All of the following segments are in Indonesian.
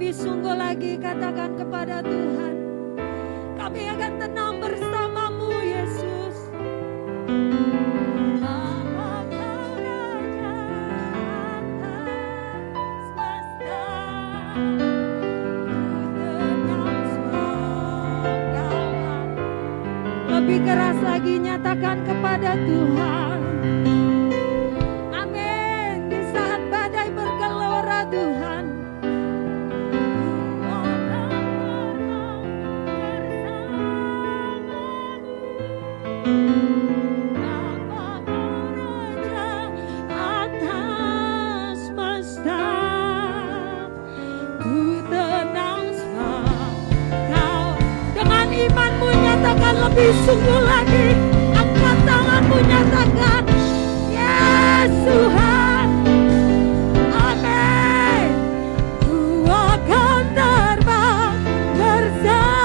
lebih sungguh lagi, katakan kepada Tuhan, kami akan tenang bersamamu Yesus. Lebih keras lagi nyatakan kepada Tuhan. Amin. Di saat badai bergelora Tuhan, lebih sungguh lagi, angkat tanganmu, nyatakan, yes Tuhan, amin. Ku akan terbang bersamamu,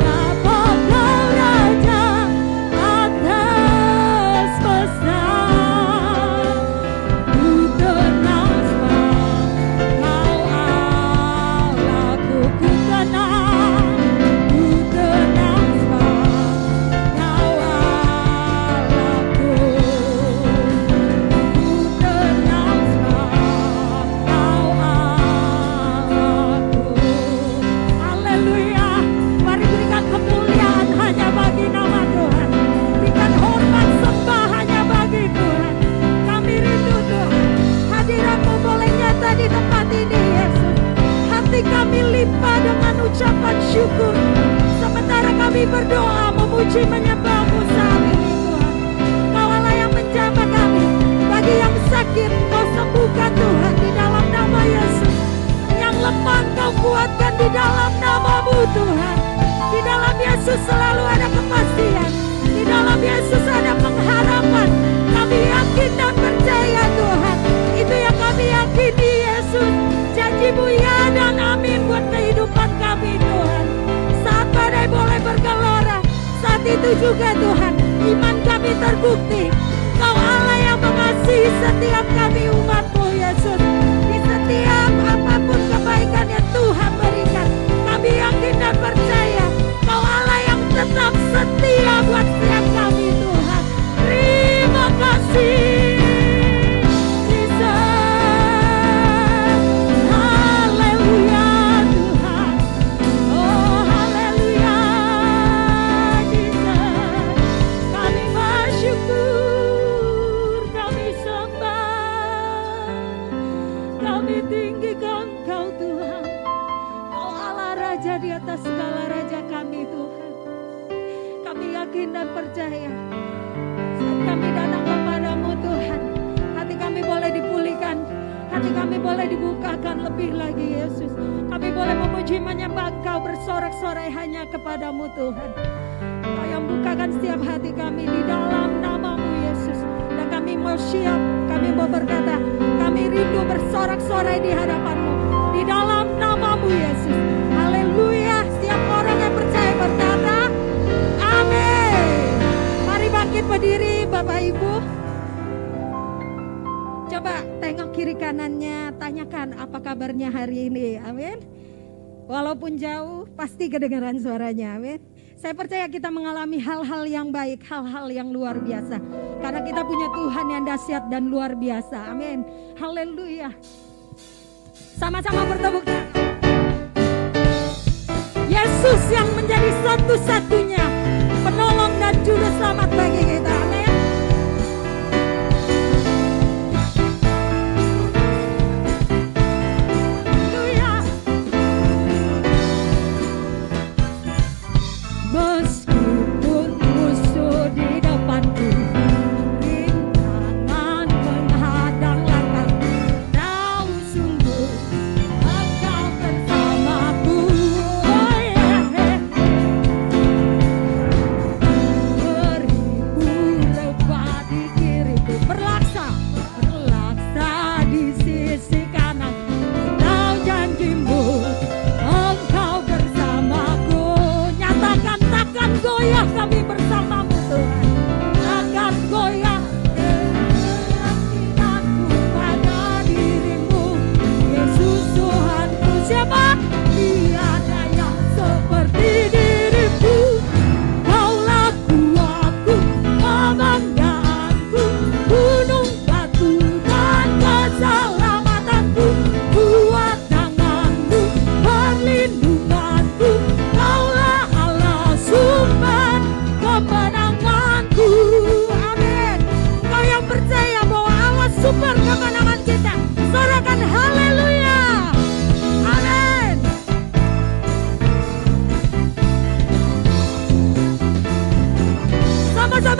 dapat kau raja atas semesta. Ku tenang sebab kau Allahku, ku tenang. Kami limpah dengan ucapan syukur sementara kami berdoa memuji menyembah-Mu saat ini Tuhan. Kau Allah yang menjamah kami, bagi yang sakit Kau sembuhkan Tuhan di dalam nama Yesus. Yang lemah Kau kuatkan di dalam nama-Mu Tuhan. Di dalam Yesus selalu ada kepastian, di dalam Yesus ada pengharapan. Kami yakin dan percaya Tuhan, itu yang kami yakini Yesus. Janji-Mu ya dan amin buat kehidupan kami Tuhan. Saat badai boleh bergelora, saat itu juga Tuhan iman kami terbukti. Kau Allah yang mengasihi setiap kami umat-Mu Yesus. Di setiap apapun kebaikan yang Tuhan berikan, kami yakin dan percaya Kau Allah yang tetap setia buat setiap kami Tuhan. Terima kasih. Di atas segala raja kami Tuhan. Kami yakin dan percaya saat kami datang kepadamu Tuhan, hati kami boleh dipulihkan, hati kami boleh dibukakan lebih lagi Yesus. Kami boleh memuji menyembah Engkau, bersorak-sorai hanya kepadamu Tuhan. Kau yang bukakan setiap hati kami di dalam nama-Mu Yesus. Dan kami mau siap, kami mau berkata, kami rindu bersorak-sorai di hadapan-Mu di dalam nama-Mu Yesus. Haleluya. Setiap orang yang percaya berkata amin. Mari bangkit berdiri Bapak Ibu. Coba tengok kiri kanannya, tanyakan apa kabarnya hari ini. Amin. Walaupun jauh pasti kedengaran suaranya. Amin. Saya percaya kita mengalami hal-hal yang baik, hal-hal yang luar biasa. Karena kita punya Tuhan yang dahsyat dan luar biasa. Amin. Haleluya. Sama-sama bertepuk tangan. Yesus yang menjadi satu-satunya penolong dan juru selamat bagi kita. Amin. Haleluya. Meskipun musuh di depanku, rintangan menghadang langkahku, tahu sungguh Engkau bersamaku. Oh yeah. Beribu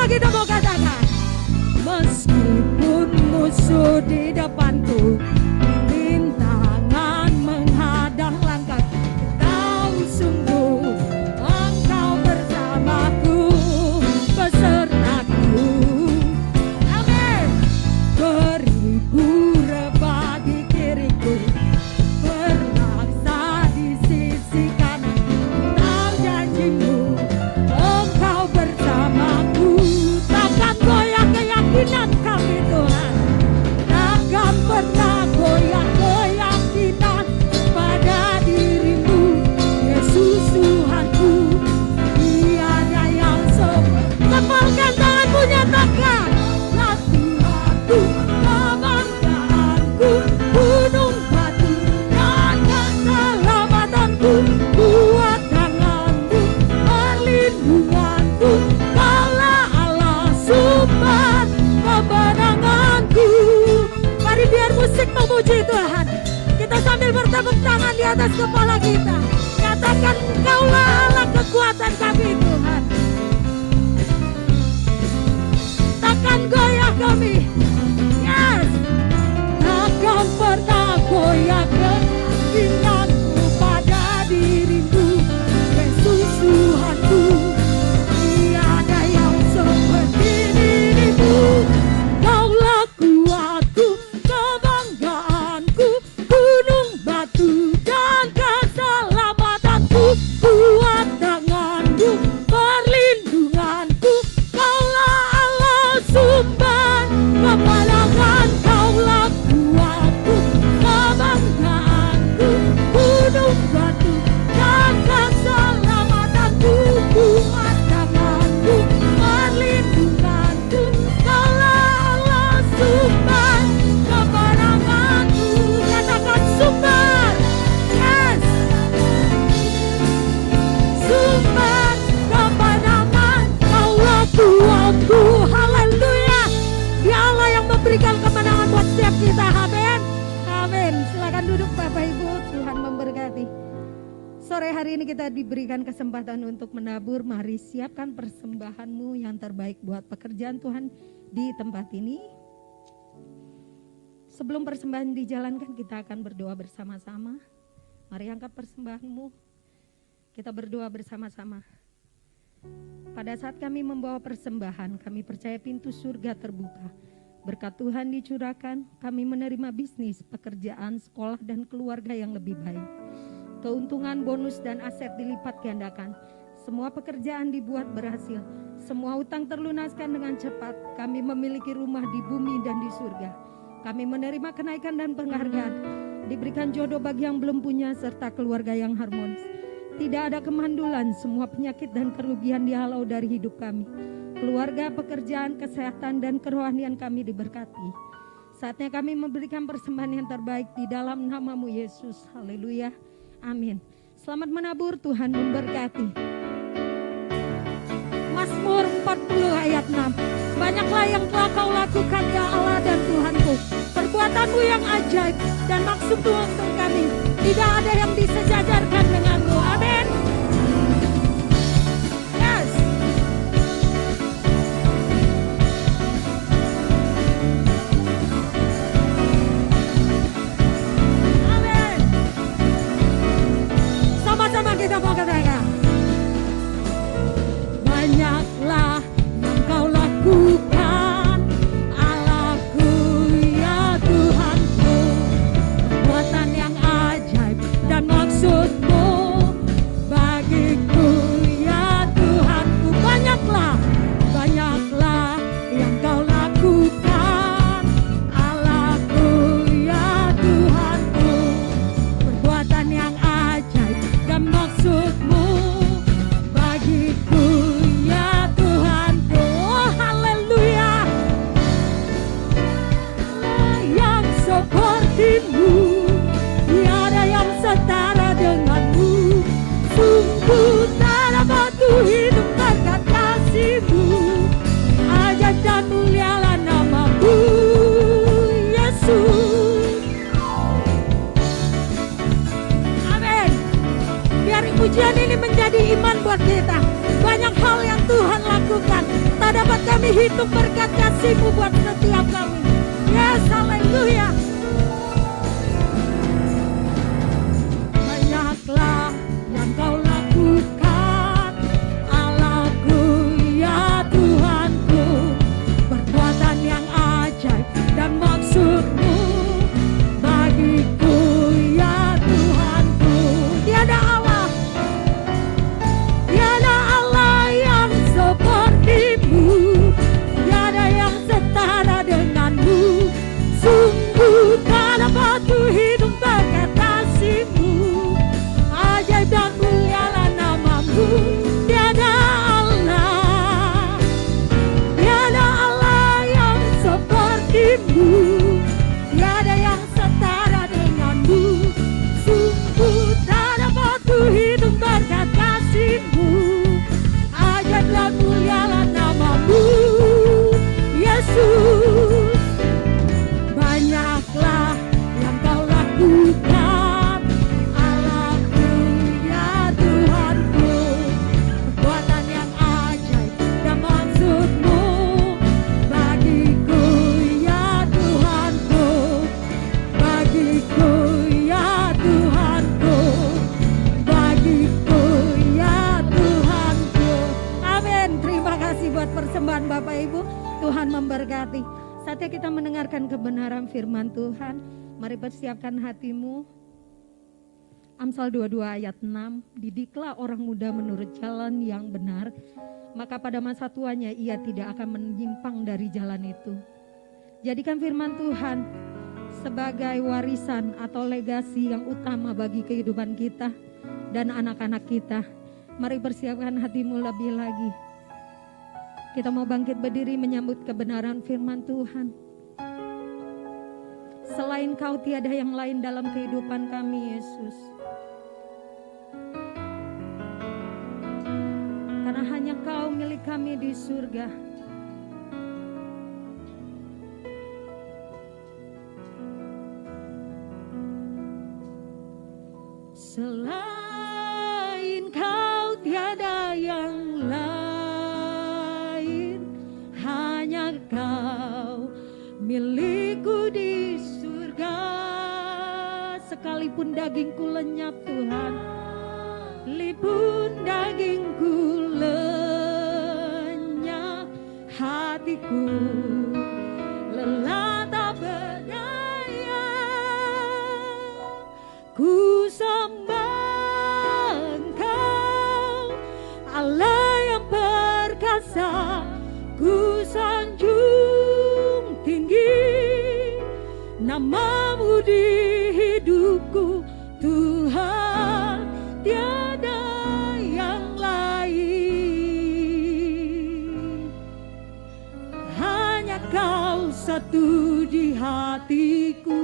Sama-sama kita mau katakan, meskipun musuh di depanku, rintangan menghadang langkahku, tahu sungguh Engkau bersamaku, besertaku. Amin. Beribu rebah di kiriku, berlaksa di sisi kanan, tahu janjimu Engkau bersamaku. Takkan goyah keyakinan kami Tuhan, takkan pernah goyah keyakinan pada dirimu Yesus Tuhanku. Tiada yang sama. Tepalkan tanganmu, nyatakan, lah Tuhanku, kebanggaanku, gunung batu dan keselamatanku, kuat tanganmu, perlindunganku, Kaulah Allah sumber kemenanganku. Mari biar musik memuji Tuhan, kita sambil bertepuk tangan di atas kepala kita, nyatakan Kaulah Allah kekuatan kami Tuhan. Takkan goyah kami, yes. Takkan pernah goyah keyakinanku pada dirimu Yesus Tuhanku. Tiada yang seperti dirimu. Kaulah kuatku, kebanggaanku, gunung batu dan keselamatanku, kuat tanganmu, perlindunganku, Kaulah Allah sumber kemenangan. Kaulah kuatku, kebanggaanku, gunung batu dan keselamatanku, kuat tanganmu, perlindunganku, Kaulah Allah sumber kemenanganku. Katakan sumber, yes. Sumber kemenangan, Kaulah Tuhanku. Haleluya. Dia Allah yang memberikan kemenangan buat setiap kita. Amin. Amin. Silakan duduk Bapak Ibu. Tuhan memberkati. Sore hari ini kita diberikan kesempatan untuk menabur. Mari siapkan persembahanmu yang terbaik buat pekerjaan Tuhan di tempat ini. Sebelum persembahan dijalankan, kita akan berdoa bersama-sama. Mari angkat persembahanmu. Kita berdoa bersama-sama. Pada saat kami membawa persembahan, kami percaya pintu surga terbuka. Berkat Tuhan dicurahkan, kami menerima bisnis, pekerjaan, sekolah, dan keluarga yang lebih baik. Keuntungan, bonus, dan aset dilipat gandakan. Semua pekerjaan dibuat berhasil. Semua utang terlunaskan dengan cepat. Kami memiliki rumah di bumi dan di surga. Kami menerima kenaikan dan penghargaan. Diberikan jodoh bagi yang belum punya, serta keluarga yang harmonis. Tidak ada kemandulan, semua penyakit dan kerugian dihalau dari hidup kami. Keluarga, pekerjaan, kesehatan, dan kerohanian kami diberkati. Saatnya kami memberikan persembahan yang terbaik di dalam nama-Mu Yesus. Haleluya. Amin. Selamat menabur, Tuhan memberkati. Mazmur 40 ayat 6. Banyaklah yang telah Kau lakukan ya Allah dan Tuhanku. Perbuatan-Mu yang ajaib dan maksud-Mu untuk kami. Tidak ada yang disejajarkan dengan-Mu. Amin. Yes. Amin. Sama-sama kita mau katakan. Banyaklah yang Kau lakukan, Allahku ya Tuhanku. Perbuatan yang ajaib dan maksud-Mu bagiku ya Tuhanku. Banyaklah yang Kau lakukan, Allahku ya Tuhanku. Perbuatan yang ajaib dan maksud-Mu bagiku ya Tuhanku. Oh haleluya. Yang seperti-Mu, tiada yang setara dengan-Mu. Sungguh tak dapat ku hidup berkat kasih-Mu. Ajaib dan mulialah nama-Mu Yesus. Amin. Biar pujian ini menjadi iman buat kita. Banyak hal yang Tuhan lakukan, tak dapat kami hitung berkat kasih-Mu buat setiap kami. Yes, haleluya. Banyaklah yang Kau lakukan, Allahku ya Tuhanku, perbuatan yang ajaib dan maksud-Mu bagiku ya Tuhanku. Tiada Allah yang seperti-Mu, tiada yang setara dengan-Mu. Sungguh tak dapat ku hidup berkat kasih-Mu, ajaib dan mulialah nama-Mu. Tiada Allah yang seperti-Mu, tiada yang setara dengan-Mu. Sungguh tak dapat ku hidup berkat kasih-Mu, ajaib dan mulialah nama-Mu. Yesus, banyaklah yang Kau lakukan, Allahku ya Tuhanku, perbuatan yang ajaib dan maksud-Mu bagiku ya Tuhanku, bagiku ya Tuhanku, bagiku ya Tuhanku. Amin. Terima kasih buat persembahan Bapak Ibu. Tuhan memberkati. Saatnya kita mendengarkan kebenaran firman Tuhan. Mari persiapkan hatimu. Amsal 22 ayat 6. Didiklah orang muda menurut jalan yang benar, maka pada masa tuanya ia tidak akan menyimpang dari jalan itu. Jadikan firman Tuhan sebagai warisan atau legasi yang utama bagi kehidupan kita dan anak-anak kita. Mari persiapkan hatimu lebih lagi. Kita mau bangkit berdiri menyambut kebenaran firman Tuhan. Selain Kau tiada yang lain dalam kehidupan kami, Yesus. Karena hanya Kau milik kami di surga. Selain Kau tiada yang lain, hanya Kau milikku di surga. Sekalipun dagingku lenyap Tuhan, sekalipun dagingku lenyap, hatiku lelah tak berdaya. Ku sembah Engkau, Allah yang perkasa. Ku sanjung tinggi nama-Mu di hidupku, Tuhan, tiada yang lain. Hanya Kau satu di hatiku.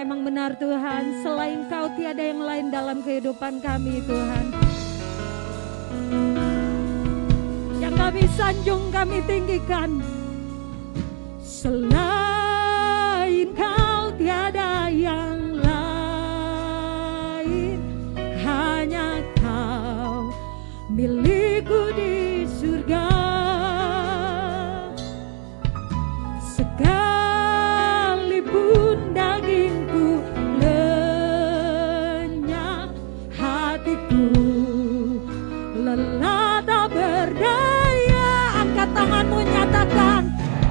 Memang benar Tuhan, selain Kau tiada yang lain dalam kehidupan kami Tuhan. Yang kami sanjung, kami tinggikan. Selain Kau tiada yang lain, hanya Kau milikku di surga. Sekalipun dagingku lenyap, hatiku lelah tak berdaya. Angkat tanganmu, nyatakan,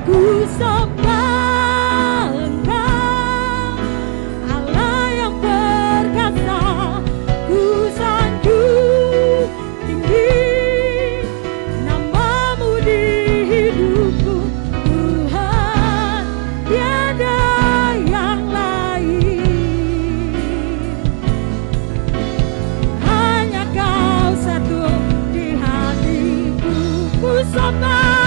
ku sembah Engkau, Allah yang perkasa. Ku sanjung tinggi nama-Mu di hidupku, Tuhan, tiada yang lain. Hanya Kau satu di hatiku. Ku sembah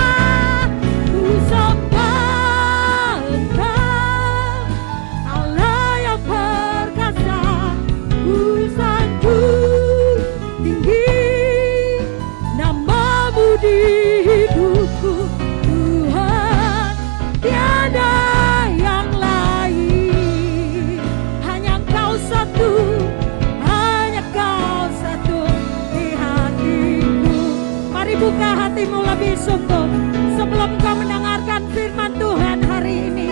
kami syukur. Sebelum kau mendengarkan firman Tuhan hari ini,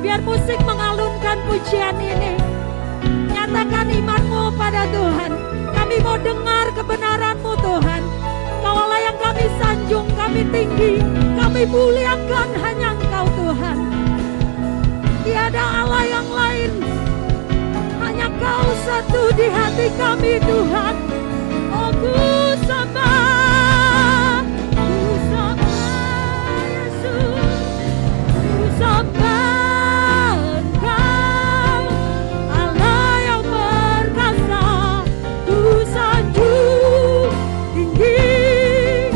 biar musik mengalunkan pujian ini. Nyatakan imanmu pada Tuhan. Kami mau dengar kebenaran-Mu Tuhan. Kaulah yang kami sanjung, kami tinggi, kami muliakan hanya Engkau Tuhan. Tiada Allah yang lain, hanya Kau satu di hati kami Tuhan. Oh ku sembah Yesus, ku sembah Engkau, Allah yang perkasa, ku sanjung tinggi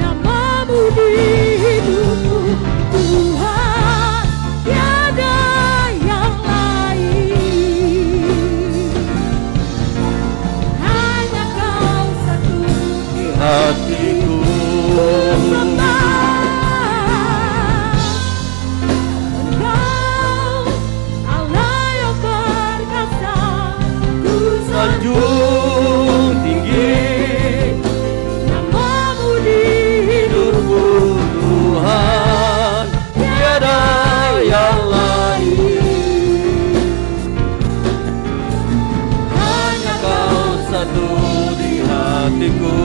nama-Mu di hidupku Tuhan, tiada yang lain, hanya Kau satu di hatiku. Engkau, Allah yang perkasa, ku Sanjung tinggi nama-Mu di hidupku Tuhan, tiada yang lain, hanya Kau satu di hatiku.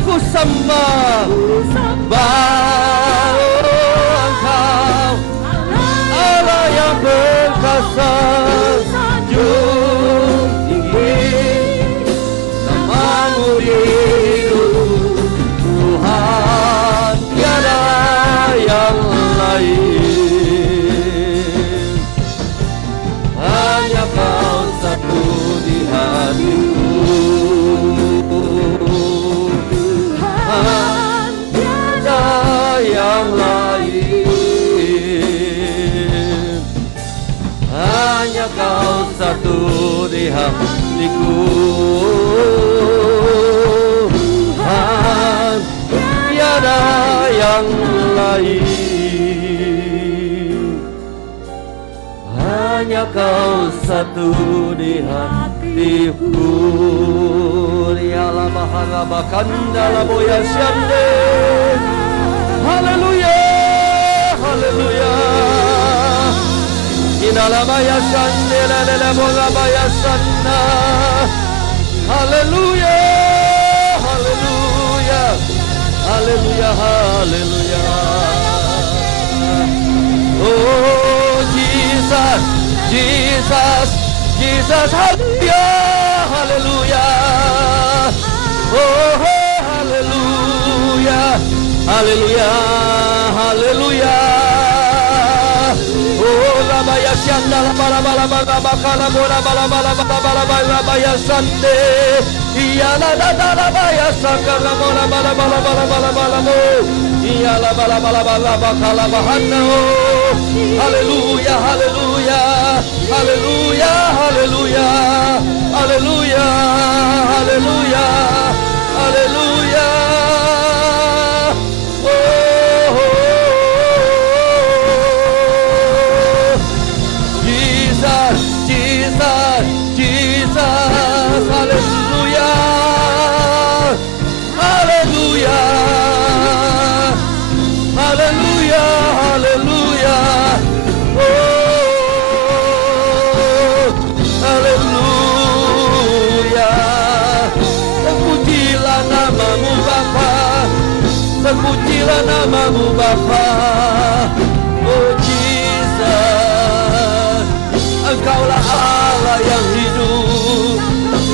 Ku sembah Engkau, Allah yang perkasa, sanjung tinggi nama-Mu di hidupku Tuhan, tiada yang lain, hanya Kau satu di hatiku. Tuhan, tiada yang lain, hanya Kau satu di hatiku. Tuhan, tiada yang lain, hanya Kau satu di hatiku. Riala bahara bakanda la boya syande. Haleluya, haleluya. Inala baya syande la la bola baya sanna. Haleluya, haleluya, haleluya, haleluya. Oh Jesus, Jesus, Jesus, hallelujah, hallelujah. Oh hallelujah, hallelujah, hallelujah. Oh rabaya syanda la bala bala bala bakala bola bala bala bala bala rabaya sande. Iya la la la baya sakala bola bala bala bala bala bala mo. Iya la bala bala bala bakala bahana. Hallelujah, hallelujah, hallelujah, hallelujah, hallelujah, hallelujah, hallelujah. Oh, Jesus, Jesus, Jesus, hallelujah, hallelujah, hallelujah, hallelujah. Oh, haleluya. Terpujilah nama-Mu Bapa, terpujilah nama-Mu Bapa. Oh Jesus, Engkaulah Allah yang hidup,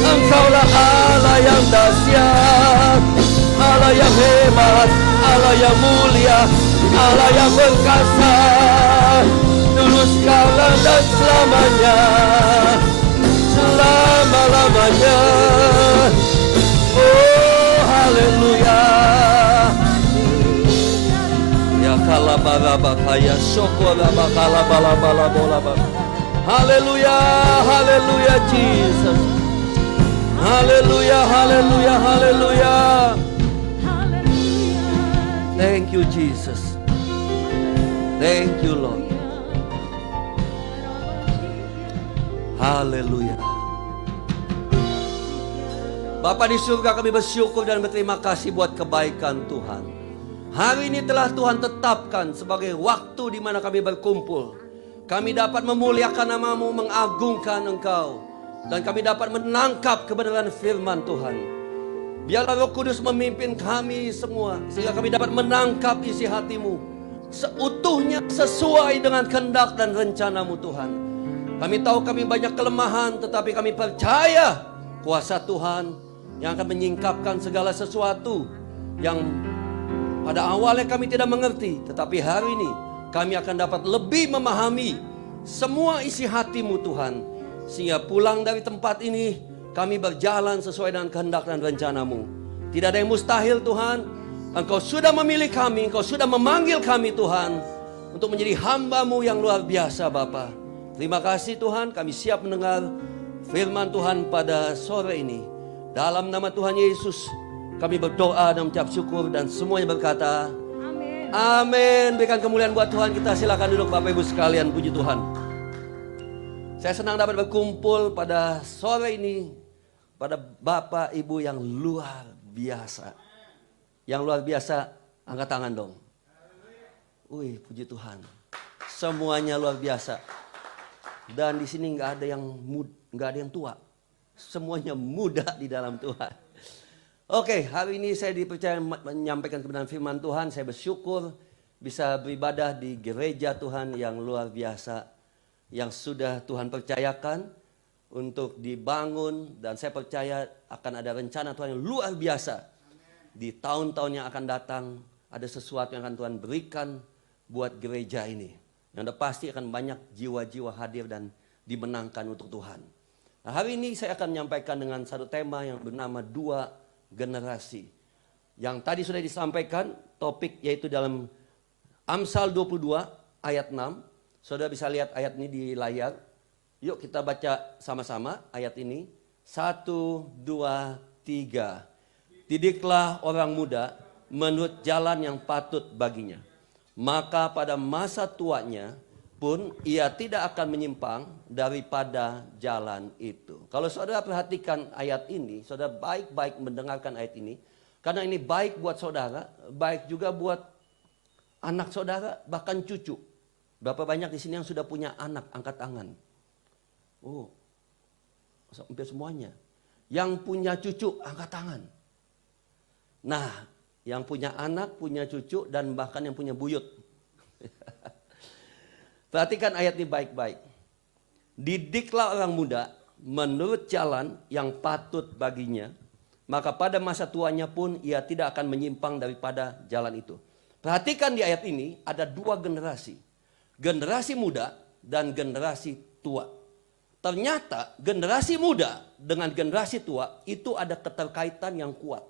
Engkaulah Allah yang dahsyat, Allah yang hebat, Allah yang mulia, Allah yang perkasa, dulu sekarang dan selamanya, selama-lamanya. Oh haleluya. Ya kalabarabakaya shokorabakalabalabalabolaba. Haleluya, haleluya Jesus. Haleluya, haleluya, haleluya. Thank you Jesus. Thank you Lord. Haleluya. Bapa di surga, kami bersyukur dan berterima kasih buat kebaikan Tuhan. Hari ini telah Tuhan tetapkan sebagai waktu di mana kami berkumpul. Kami dapat memuliakan nama-Mu, mengagungkan Engkau. Dan kami dapat menangkap kebenaran firman Tuhan. Biarlah Roh Kudus memimpin kami semua, sehingga kami dapat menangkap isi hati-Mu seutuhnya sesuai dengan kehendak dan rencana-Mu Tuhan. Kami tahu kami banyak kelemahan, tetapi kami percaya kuasa Tuhan yang akan menyingkapkan segala sesuatu yang pada awalnya kami tidak mengerti. Tetapi hari ini kami akan dapat lebih memahami semua isi hati-Mu Tuhan. Sehingga pulang dari tempat ini kami berjalan sesuai dengan kehendak dan rencana-Mu. Tidak ada yang mustahil Tuhan. Engkau sudah memilih kami, Engkau sudah memanggil kami Tuhan untuk menjadi hamba-Mu yang luar biasa Bapa. Terima kasih Tuhan, kami siap mendengar firman Tuhan pada sore ini. Dalam nama Tuhan Yesus kami berdoa dan mengucap syukur, dan semuanya berkata Amin. Amin. Berikan kemuliaan buat Tuhan. Kita silakan duduk Bapak Ibu sekalian, puji Tuhan. Saya senang dapat berkumpul pada sore ini pada Bapak Ibu yang luar biasa. Yang luar biasa, angkat tangan dong. Wih, puji Tuhan. Semuanya luar biasa. Dan di sini nggak ada yang tua. Semuanya muda di dalam Tuhan. Oke, hari ini saya dipercaya menyampaikan kebenaran firman Tuhan. Saya bersyukur bisa beribadah di gereja Tuhan yang luar biasa, yang sudah Tuhan percayakan untuk dibangun. Dan saya percaya akan ada rencana Tuhan yang luar biasa. Di tahun-tahun yang akan datang, ada sesuatu yang akan Tuhan berikan buat gereja ini. Yang udah pasti akan banyak jiwa-jiwa hadir dan dimenangkan untuk Tuhan. Nah, hari ini saya akan menyampaikan dengan satu tema yang bernama 2 generasi. Yang tadi sudah disampaikan topik yaitu dalam Amsal 22 ayat 6. Saudara bisa lihat ayat ini di layar. Yuk kita baca sama-sama ayat ini. 1, 2, 3. Didiklah orang muda menurut jalan yang patut baginya. Maka pada masa tuanya pun ia tidak akan menyimpang daripada jalan itu. Kalau saudara perhatikan ayat ini, saudara baik-baik mendengarkan ayat ini. Karena ini baik buat saudara, baik juga buat anak saudara, bahkan cucu. Berapa banyak di sini yang sudah punya anak, angkat tangan. Oh, hampir semuanya. Yang punya cucu, angkat tangan. Nah, yang punya anak, punya cucu, dan bahkan yang punya buyut. Perhatikan ayat ini baik-baik. Didiklah orang muda menurut jalan yang patut baginya. Maka pada masa tuanya pun ia tidak akan menyimpang daripada jalan itu. Perhatikan di ayat ini ada 2 generasi. Generasi muda dan generasi tua. Ternyata generasi muda dengan generasi tua itu ada keterkaitan yang kuat.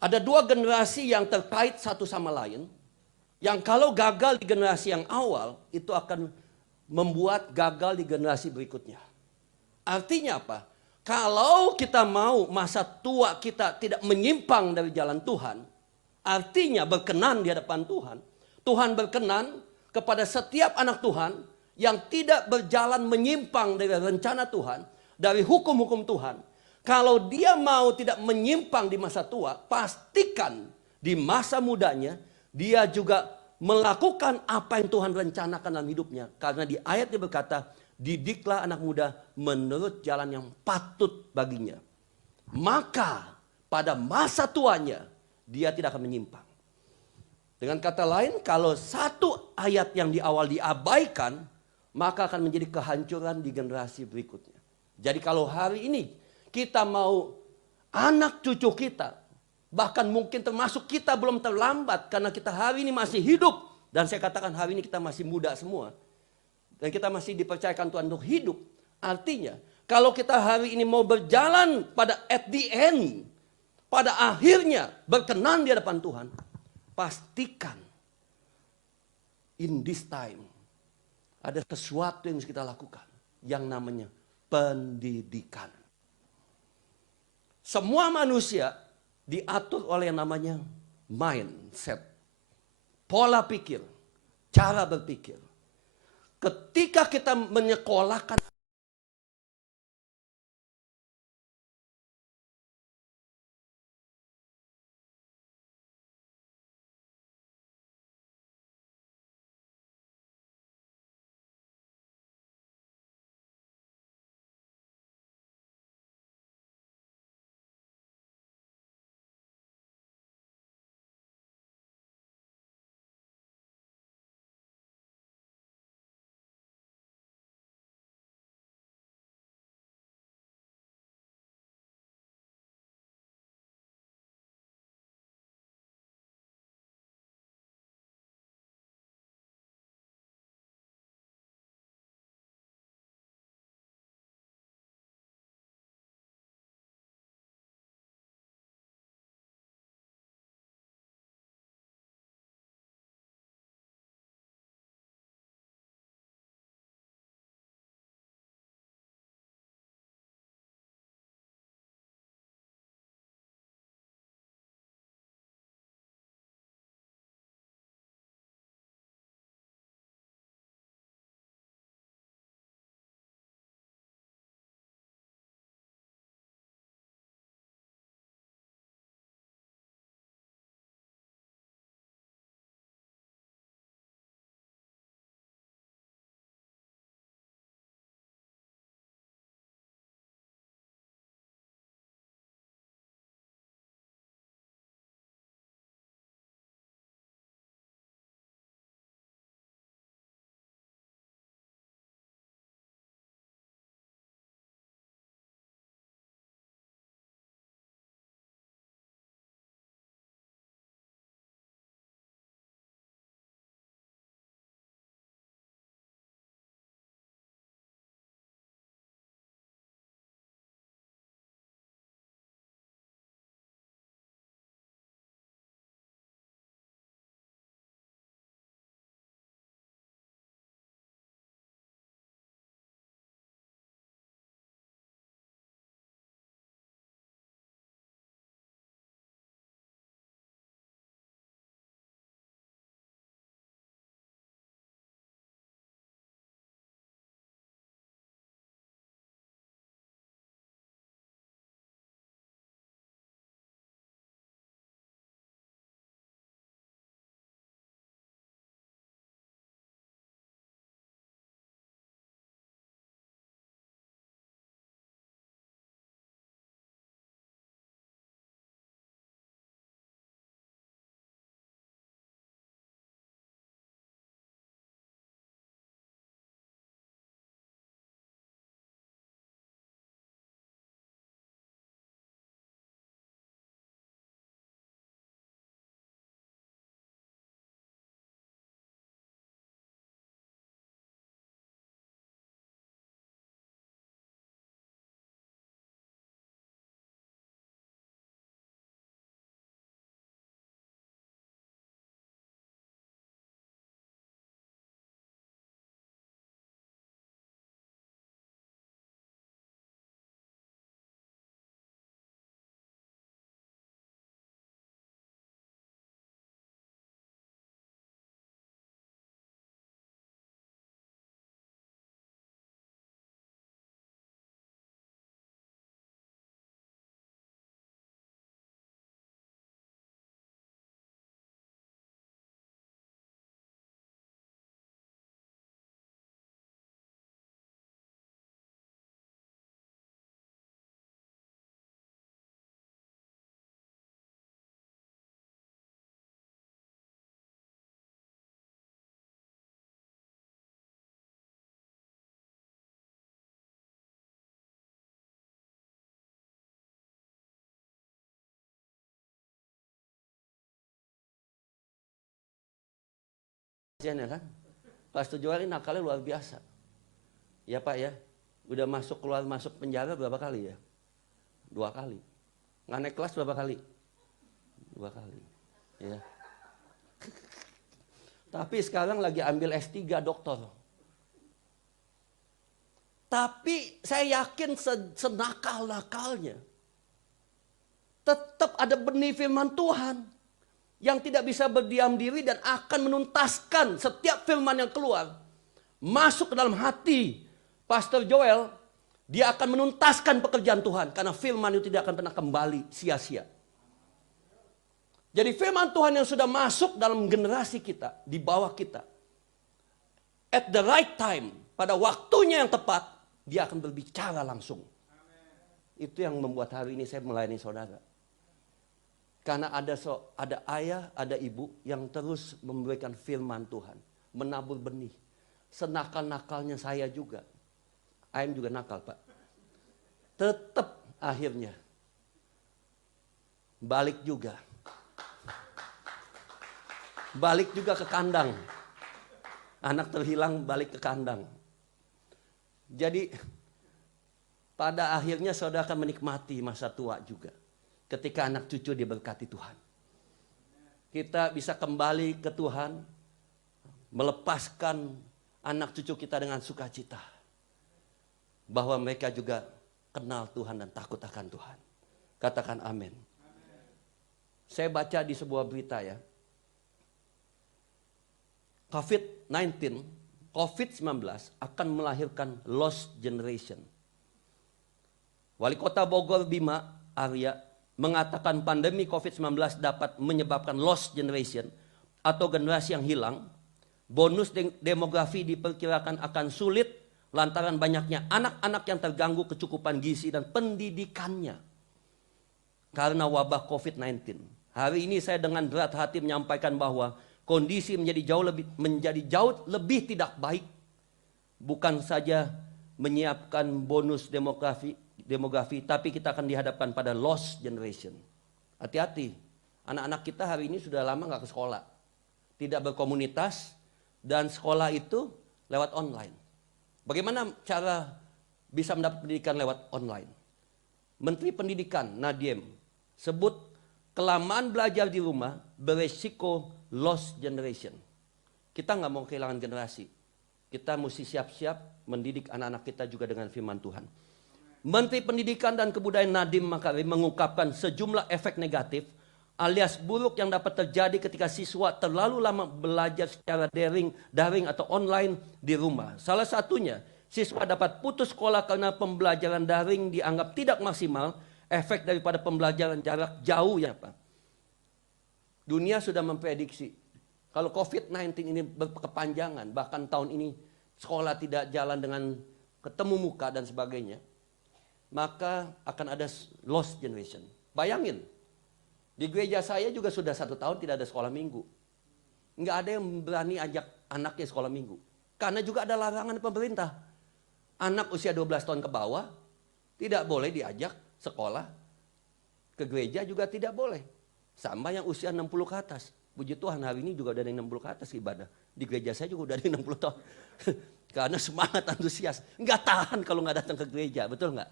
Ada 2 generasi yang terkait satu sama lain. Yang kalau gagal di generasi yang awal, itu akan membuat gagal di generasi berikutnya. Artinya apa? Kalau kita mau masa tua kita tidak menyimpang dari jalan Tuhan, artinya berkenan di hadapan Tuhan. Tuhan berkenan kepada setiap anak Tuhan yang tidak berjalan menyimpang dari rencana Tuhan, dari hukum-hukum Tuhan. Kalau dia mau tidak menyimpang di masa tua, pastikan di masa mudanya dia juga melakukan apa yang Tuhan rencanakan dalam hidupnya. Karena di ayat dia berkata, didiklah anak muda menurut jalan yang patut baginya. Maka pada masa tuanya dia tidak akan menyimpang. Dengan kata lain, kalau satu ayat yang di awal diabaikan, maka akan menjadi kehancuran di generasi berikutnya. Jadi kalau hari ini kita mau anak cucu kita, bahkan mungkin termasuk kita belum terlambat karena kita hari ini masih hidup. Dan saya katakan hari ini kita masih muda semua. Dan kita masih dipercayakan Tuhan untuk hidup. Artinya kalau kita hari ini mau berjalan pada at the end, pada akhirnya berkenan di hadapan Tuhan, pastikan in this time ada sesuatu yang harus kita lakukan. Yang namanya pendidikan. Semua manusia diatur oleh yang namanya mindset. Pola pikir, cara berpikir. Ketika kita menyekolahkan kasihan ya kan? Pastor Joel ini nakalnya luar biasa. Ya Pak ya, udah masuk penjara berapa kali ya? 2 kali. Nggak naik kelas berapa kali? 2 kali. Ya. Tapi sekarang lagi ambil S3 doktor. Tapi saya yakin senakal-nakalnya tetap ada benih firman Tuhan yang tidak bisa berdiam diri dan akan menuntaskan setiap firman yang keluar masuk ke dalam hati Pastor Joel. Dia akan menuntaskan pekerjaan Tuhan karena firman itu tidak akan pernah kembali sia-sia. Jadi firman Tuhan yang sudah masuk dalam generasi kita, di bawah kita, at the right time, pada waktunya yang tepat, dia akan berbicara langsung. Itu yang membuat hari ini saya melayani saudara. Karena ada ayah, ada ibu yang terus memberikan firman Tuhan, menabur benih. Senakal-nakalnya saya juga. Ayam juga nakal Pak. Tetap akhirnya balik juga. Balik juga ke kandang. Anak terhilang balik ke kandang. Jadi pada akhirnya saudara akan menikmati masa tua juga. Ketika anak cucu diberkati Tuhan. Kita bisa kembali ke Tuhan. Melepaskan anak cucu kita dengan sukacita. Bahwa mereka juga kenal Tuhan dan takut akan Tuhan. Katakan amin. Saya baca di sebuah berita ya. COVID-19 akan melahirkan lost generation. Wali Kota Bogor Bima Arya mengatakan pandemi COVID-19 dapat menyebabkan lost generation atau generasi yang hilang. Bonus demografi diperkirakan akan sulit lantaran banyaknya anak-anak yang terganggu kecukupan gizi dan pendidikannya karena wabah COVID-19. Hari ini saya dengan berat hati menyampaikan bahwa kondisi menjadi jauh lebih tidak baik. Bukan saja menyiapkan bonus demografi, tapi kita akan dihadapkan pada lost generation. Hati-hati, anak-anak kita hari ini sudah lama nggak ke sekolah, tidak berkomunitas, dan sekolah itu lewat online. Bagaimana cara bisa mendapat pendidikan lewat online? Menteri Pendidikan Nadiem sebut kelamaan belajar di rumah beresiko lost generation. Kita nggak mau kehilangan generasi. Kita mesti siap-siap mendidik anak-anak kita juga dengan firman Tuhan. Menteri Pendidikan dan Kebudayaan Nadiem Makarim mengungkapkan sejumlah efek negatif alias buruk yang dapat terjadi ketika siswa terlalu lama belajar secara daring atau online di rumah. Salah satunya, siswa dapat putus sekolah karena pembelajaran daring dianggap tidak maksimal, efek daripada pembelajaran jarak jauh ya Pak. Dunia sudah memprediksi kalau COVID-19 ini berkepanjangan, bahkan tahun ini sekolah tidak jalan dengan ketemu muka dan sebagainya, maka akan ada lost generation. Bayangin, di gereja saya juga sudah 1 tahun tidak ada sekolah minggu. Nggak ada yang berani ajak anaknya sekolah minggu. Karena juga ada larangan pemerintah. Anak usia 12 tahun ke bawah tidak boleh diajak sekolah. Ke gereja juga tidak boleh. Sama yang usia 60 ke atas. Puji Tuhan hari ini juga dari 60 ke atas ibadah. Di gereja saya juga dari 60 tahun. Karena semangat antusias. Nggak tahan kalau nggak datang ke gereja, betul nggak?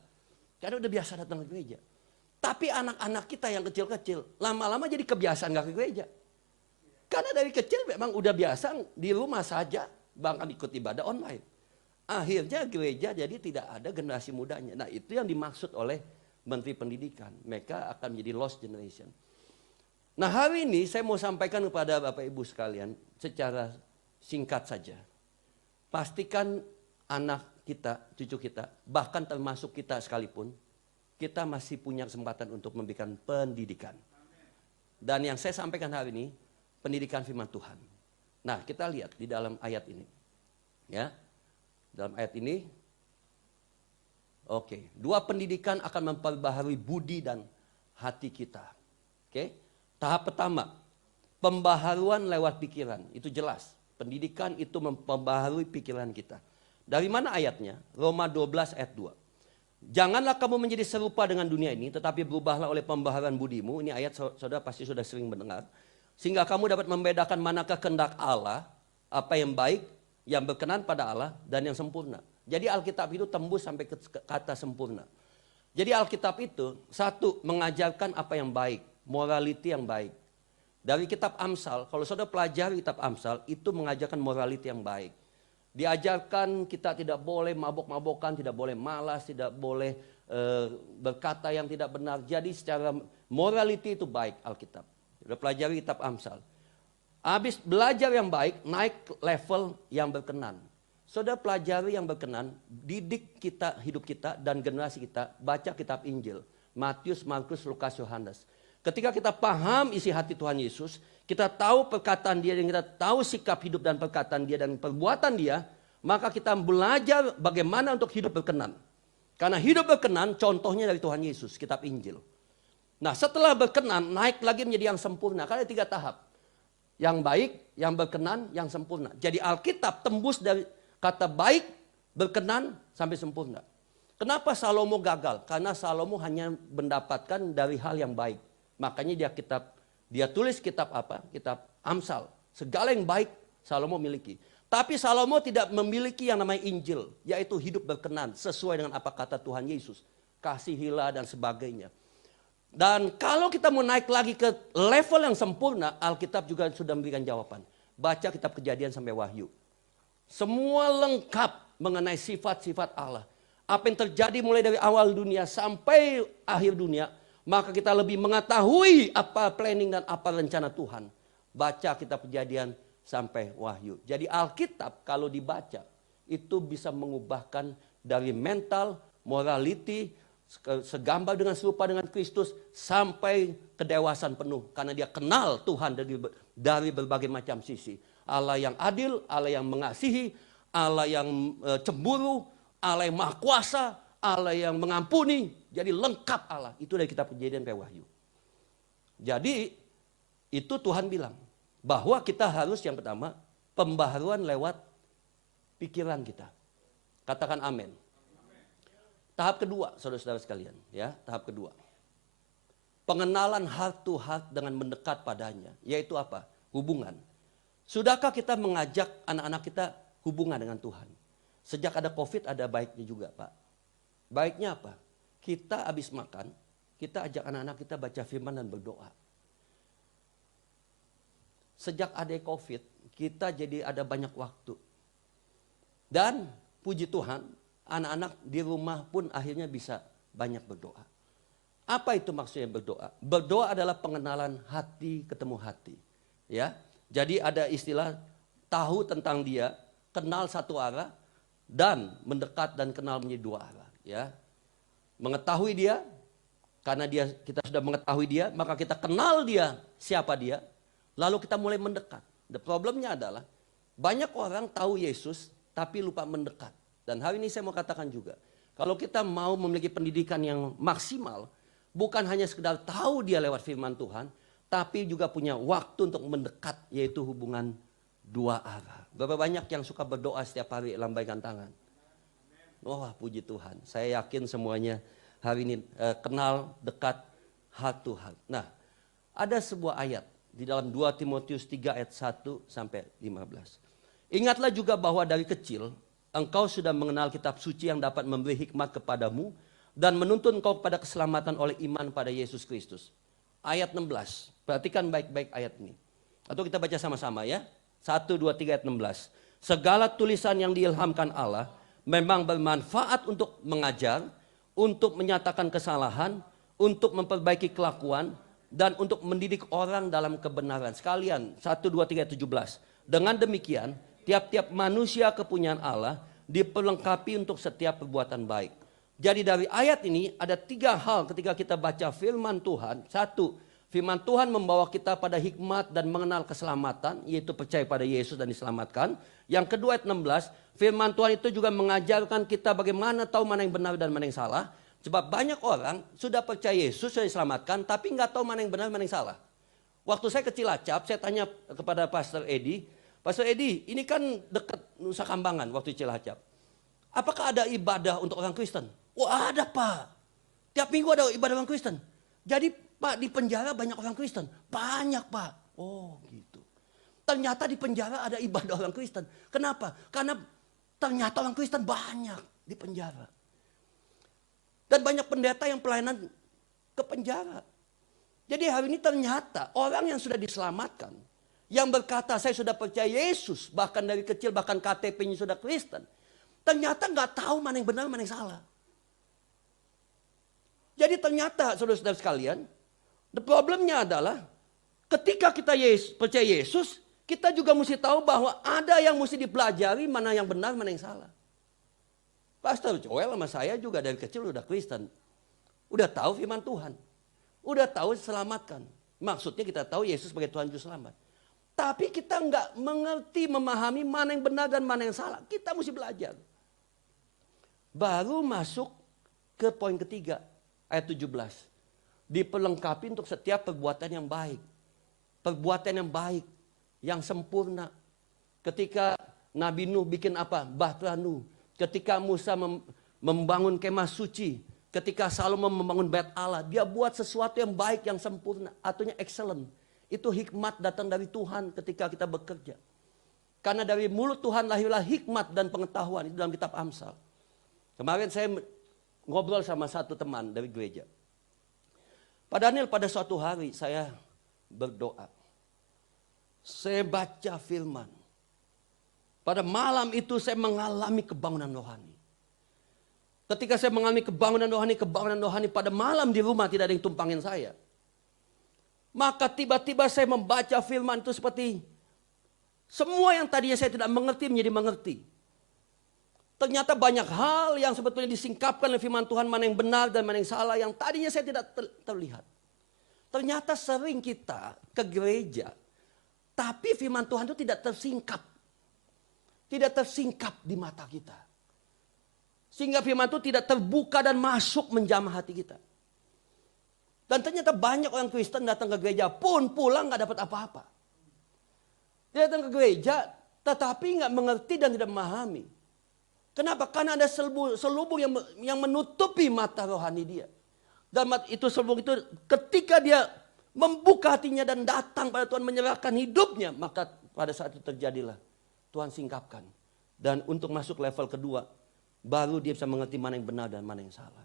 Karena udah biasa datang ke gereja. Tapi anak-anak kita yang kecil-kecil, lama-lama jadi kebiasaan nggak ke gereja. Karena dari kecil memang udah biasa di rumah saja, bahkan ikut ibadah online. Akhirnya gereja jadi tidak ada generasi mudanya. Nah itu yang dimaksud oleh Menteri Pendidikan. Mereka akan menjadi lost generation. Nah hari ini saya mau sampaikan kepada Bapak Ibu sekalian secara singkat saja. Pastikan anak kita, cucu kita, bahkan termasuk kita sekalipun, kita masih punya kesempatan untuk memberikan pendidikan. Dan yang saya sampaikan hari ini, pendidikan firman Tuhan. Nah kita lihat di dalam ayat ini. Ya, dalam ayat ini, oke, 2 pendidikan akan memperbaharui budi dan hati kita. Oke. Tahap pertama, pembaharuan lewat pikiran. Itu jelas. Pendidikan itu memperbaharui pikiran kita. Dari mana ayatnya? Roma 12 ayat 2. Janganlah kamu menjadi serupa dengan dunia ini, tetapi berubahlah oleh pembaharuan budimu. Ini ayat saudara pasti sudah sering mendengar. Sehingga kamu dapat membedakan manakah kehendak Allah, apa yang baik, yang berkenan pada Allah, dan yang sempurna. Jadi Alkitab itu tembus sampai ke kata sempurna. Jadi Alkitab itu, satu, mengajarkan apa yang baik, morality yang baik. Dari kitab Amsal, kalau saudara pelajari kitab Amsal, itu mengajarkan morality yang baik. Diajarkan kita tidak boleh mabok-mabokan, tidak boleh malas, tidak boleh berkata yang tidak benar. Jadi secara morality itu baik Alkitab. Sudah pelajari kitab Amsal. Habis belajar yang baik, naik level yang berkenan. Saudara pelajari yang berkenan, didik kita, hidup kita dan generasi kita, baca kitab Injil. Matius, Markus, Lukas, Yohanes. Ketika kita paham isi hati Tuhan Yesus, kita tahu perkataan dia dan kita tahu sikap hidup dan perkataan dia dan perbuatan dia, maka kita belajar bagaimana untuk hidup berkenan. Karena hidup berkenan contohnya dari Tuhan Yesus, kitab Injil. Nah setelah berkenan naik lagi menjadi yang sempurna, karena 3 tahap. Yang baik, yang berkenan, yang sempurna. Jadi Alkitab tembus dari kata baik, berkenan, sampai sempurna. Kenapa Salomo gagal? Karena Salomo hanya mendapatkan dari hal yang baik. Makanya dia tulis kitab apa? Kitab Amsal. Segala yang baik Salomo miliki. Tapi Salomo tidak memiliki yang namanya Injil, yaitu hidup berkenan sesuai dengan apa kata Tuhan Yesus. Kasihilah dan sebagainya. Dan kalau kita mau naik lagi ke level yang sempurna, Alkitab juga sudah memberikan jawaban. Baca kitab Kejadian sampai Wahyu. Semua lengkap mengenai sifat-sifat Allah. Apa yang terjadi mulai dari awal dunia sampai akhir dunia, maka kita lebih mengetahui apa planning dan apa rencana Tuhan. Baca kitab Kejadian sampai Wahyu. Jadi Alkitab kalau dibaca itu bisa mengubahkan dari mental, morality, segambar dengan serupa dengan Kristus sampai kedewasaan penuh. Karena dia kenal Tuhan dari berbagai macam sisi. Allah yang adil, Allah yang mengasihi, Allah yang cemburu, Allah yang maha kuasa, Allah yang mengampuni. Jadi lengkap Allah. Itu dari kitab Kejadian sampai Wahyu. Jadi itu Tuhan bilang bahwa kita harus yang pertama pembaharuan lewat pikiran kita. Katakan amin. Tahap kedua, saudara-saudara sekalian, ya, tahap kedua. Pengenalan heart to heart dengan mendekat padanya, yaitu apa? Hubungan. Sudahkah kita mengajak anak-anak kita hubungan dengan Tuhan? Sejak ada COVID ada baiknya juga, Pak. Baiknya apa? Kita habis makan, kita ajak anak-anak kita baca firman dan berdoa. Sejak ada COVID, kita jadi ada banyak waktu. Dan puji Tuhan, anak-anak di rumah pun akhirnya bisa banyak berdoa. Apa itu maksudnya berdoa? Berdoa adalah pengenalan hati ketemu hati. Ya, jadi ada istilah tahu tentang dia, kenal satu arah, dan mendekat dan kenal menjadi 2 arah. Ya, mengetahui dia, karena kita sudah mengetahui dia, maka kita kenal dia, siapa dia, lalu kita mulai mendekat. The problemnya adalah banyak orang tahu Yesus tapi lupa mendekat. Dan hari ini saya mau katakan juga, kalau kita mau memiliki pendidikan yang maksimal, bukan hanya sekedar tahu dia lewat firman Tuhan, tapi juga punya waktu untuk mendekat, yaitu hubungan 2 arah. Berapa banyak yang suka berdoa setiap hari, lambaikan tangan. Wah, puji Tuhan. Saya yakin semuanya hari ini kenal, dekat, heart to heart. Nah, ada sebuah ayat di dalam 2 Timotius 3 ayat 1 sampai 15. Ingatlah juga bahwa dari kecil engkau sudah mengenal kitab suci yang dapat memberi hikmat kepadamu dan menuntun engkau kepada keselamatan oleh iman pada Yesus Kristus. Ayat 16, perhatikan baik-baik ayat ini. Atau kita baca sama-sama ya. 1, 2, 3 ayat 16. Segala tulisan yang diilhamkan Allah memang bermanfaat untuk mengajar, untuk menyatakan kesalahan, untuk memperbaiki kelakuan, dan untuk mendidik orang dalam kebenaran. Sekalian, 1, 2, 3, 17. Dengan demikian, tiap-tiap manusia kepunyaan Allah diperlengkapi untuk setiap perbuatan baik. Jadi dari ayat ini ada 3 hal ketika kita baca firman Tuhan. 1, firman Tuhan membawa kita pada hikmat dan mengenal keselamatan, yaitu percaya pada Yesus dan diselamatkan. Yang kedua ayat 16, firman Tuhan itu juga mengajarkan kita bagaimana tahu mana yang benar dan mana yang salah. Sebab banyak orang sudah percaya Yesus, sudah diselamatkan, tapi nggak tahu mana yang benar, mana yang salah. Waktu saya ke Cilacap, saya tanya kepada Pastor Edi, Pastor Edi, ini kan dekat Nusa Kambangan waktu Cilacap. Apakah ada ibadah untuk orang Kristen? Wah, ada, Pak. Tiap minggu ada ibadah orang Kristen. Jadi Pak, di penjara banyak orang Kristen. Banyak, Pak. Oh gitu. Ternyata di penjara ada ibadah orang Kristen. Kenapa? Karena ternyata orang Kristen banyak di penjara. Dan banyak pendeta yang pelayanan ke penjara. Jadi hari ini ternyata orang yang sudah diselamatkan, yang berkata saya sudah percaya Yesus, bahkan dari kecil bahkan KTP-nya sudah Kristen, ternyata nggak tahu mana yang benar mana yang salah. Jadi ternyata saudara-saudara sekalian, the problemnya adalah ketika kita percaya Yesus, kita juga mesti tahu bahwa ada yang mesti dipelajari, mana yang benar, mana yang salah. Pastor Joel sama saya juga dari kecil udah Kristen. Udah tahu firman Tuhan. Udah tahu selamatkan. Maksudnya kita tahu Yesus sebagai Tuhan Juru Selamat. Tapi kita nggak mengerti, memahami mana yang benar dan mana yang salah. Kita mesti belajar. Baru masuk ke poin ketiga, ayat 17. Diperlengkapi untuk setiap perbuatan yang baik. Perbuatan yang baik. Yang sempurna. Ketika Nabi Nuh bikin apa? Bahtera Nuh. Ketika Musa membangun kemah suci. Ketika Salomo membangun bait Allah. Dia buat sesuatu yang baik, yang sempurna. Artinya excellent. Itu hikmat datang dari Tuhan ketika kita bekerja. Karena dari mulut Tuhan lahirlah hikmat dan pengetahuan. Itu dalam kitab Amsal. Kemarin saya ngobrol sama satu teman dari gereja. Pak Daniel, pada suatu hari saya berdoa. Saya baca firman. Pada malam itu saya mengalami kebangunan rohani. Ketika saya mengalami kebangunan rohani pada malam di rumah tidak ada yang tumpangin saya. Maka tiba-tiba saya membaca firman itu seperti semua yang tadinya saya tidak mengerti menjadi mengerti. Ternyata banyak hal yang sebetulnya disingkapkan oleh firman Tuhan, mana yang benar dan mana yang salah, yang tadinya saya tidak terlihat. Ternyata sering kita ke gereja, tapi firman Tuhan itu tidak tersingkap. Tidak tersingkap di mata kita. Sehingga firman itu tidak terbuka dan masuk menjamah hati kita. Dan ternyata banyak orang Kristen datang ke gereja pun pulang gak dapat apa-apa. Dia datang ke gereja tetapi gak mengerti dan tidak memahami. Kenapa? Karena ada selubung yang menutupi mata rohani dia. Dan itu selubung itu ketika dia membuka hatinya dan datang pada Tuhan menyerahkan hidupnya. Maka pada saat itu terjadilah Tuhan singkapkan. Dan untuk masuk level kedua, baru dia bisa mengerti mana yang benar dan mana yang salah.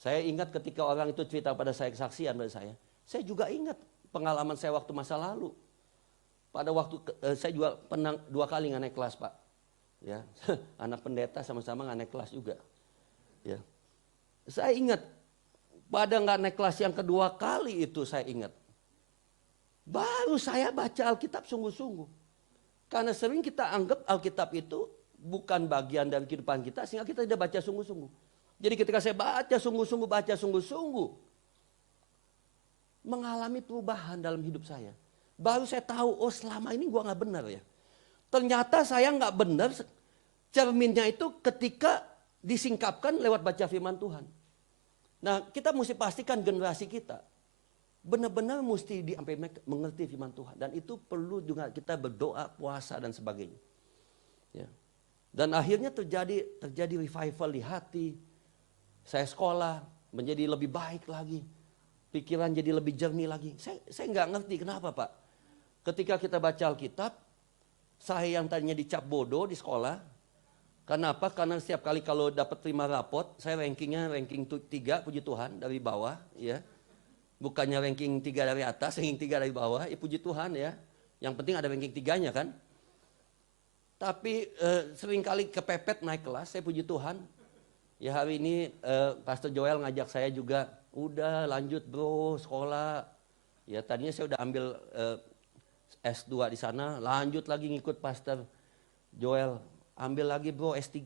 Saya ingat ketika orang itu cerita pada saya, kesaksian pada saya juga ingat pengalaman saya waktu masa lalu. Pada waktu saya juga pernah 2 kali nggak naik kelas, Pak. Ya, anak pendeta sama-sama nggak naik kelas juga. Ya, saya ingat pada nggak naik kelas yang kedua kali itu saya ingat. Baru saya baca Alkitab sungguh-sungguh. Karena sering kita anggap Alkitab itu bukan bagian dari kehidupan kita sehingga kita tidak baca sungguh-sungguh. Jadi ketika saya baca sungguh-sungguh, mengalami perubahan dalam hidup saya. Baru saya tahu, oh selama ini gua nggak benar ya. Ternyata saya nggak benar, cerminnya itu ketika disingkapkan lewat baca firman Tuhan. Nah kita mesti pastikan generasi kita benar-benar mesti sampai mengerti firman Tuhan. Dan itu perlu juga kita berdoa, puasa dan sebagainya. Ya. Dan akhirnya terjadi revival di hati. Saya sekolah menjadi lebih baik lagi. Pikiran jadi lebih jernih lagi. Saya nggak ngerti kenapa Pak. Ketika kita baca Alkitab, saya yang tadinya dicap bodoh di sekolah. Kenapa? Karena setiap kali kalau dapat terima rapot, saya ranking 3, puji Tuhan, dari bawah. Ya. Bukannya ranking 3 dari atas, ranking 3 dari bawah. Ya puji Tuhan ya. Yang penting ada ranking 3-nya kan. Tapi seringkali kepepet naik kelas, saya puji Tuhan. Ya hari ini Pastor Joel ngajak saya juga, udah lanjut bro sekolah. Ya tadinya saya udah ambil S2 di sana, lanjut lagi ngikut Pastor Joel. Ambil lagi bro S3.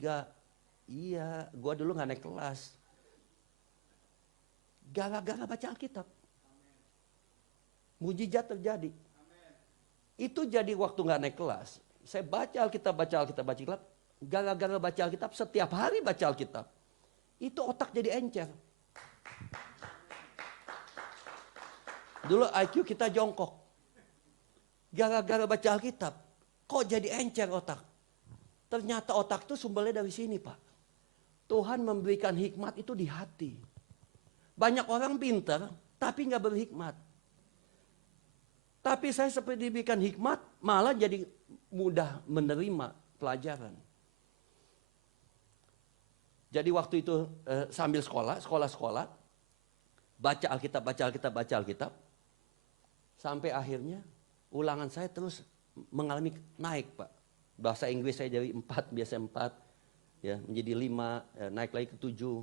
Iya, gua dulu gak naik kelas. Gara-gara baca Alkitab. Mujizat terjadi. Itu jadi waktu gak naik kelas. Saya baca Alkitab. Gara-gara baca Alkitab, setiap hari baca Alkitab. Itu otak jadi encer. Dulu IQ kita jongkok. Gara-gara baca Alkitab, kok jadi encer otak? Ternyata otak itu sumbernya dari sini Pak. Tuhan memberikan hikmat itu di hati. Banyak orang pintar, tapi gak berhikmat. Tapi saya seperti diberikan hikmat, malah jadi mudah menerima pelajaran. Jadi waktu itu sambil sekolah, baca Alkitab. Sampai akhirnya ulangan saya terus mengalami naik, Pak. Bahasa Inggris saya dari 4, biasa 4, ya, menjadi 5, naik lagi ke 7.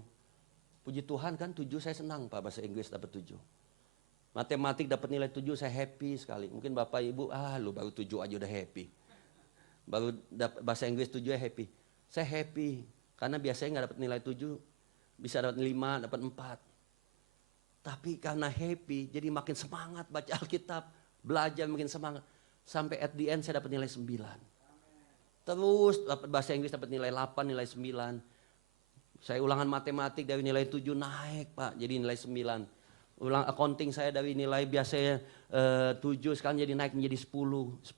Puji Tuhan kan 7 saya senang, Pak, bahasa Inggris dapat 7. Matematik dapat nilai 7 saya happy sekali. Mungkin Bapak Ibu, lu baru 7 aja udah happy. Baru dapat bahasa Inggris 7 ya happy. Saya happy karena biasanya nggak dapat nilai 7, bisa dapat 5, dapat 4. Tapi karena happy, jadi makin semangat baca Alkitab, belajar makin semangat. Sampai at the end saya dapat nilai 9. Terus dapat bahasa Inggris dapat nilai 8, nilai 9. Saya ulangan matematik dari nilai 7 naik, Pak, jadi nilai 9. Ulang accounting saya dari nilai biasanya 7 sekarang jadi naik menjadi 10.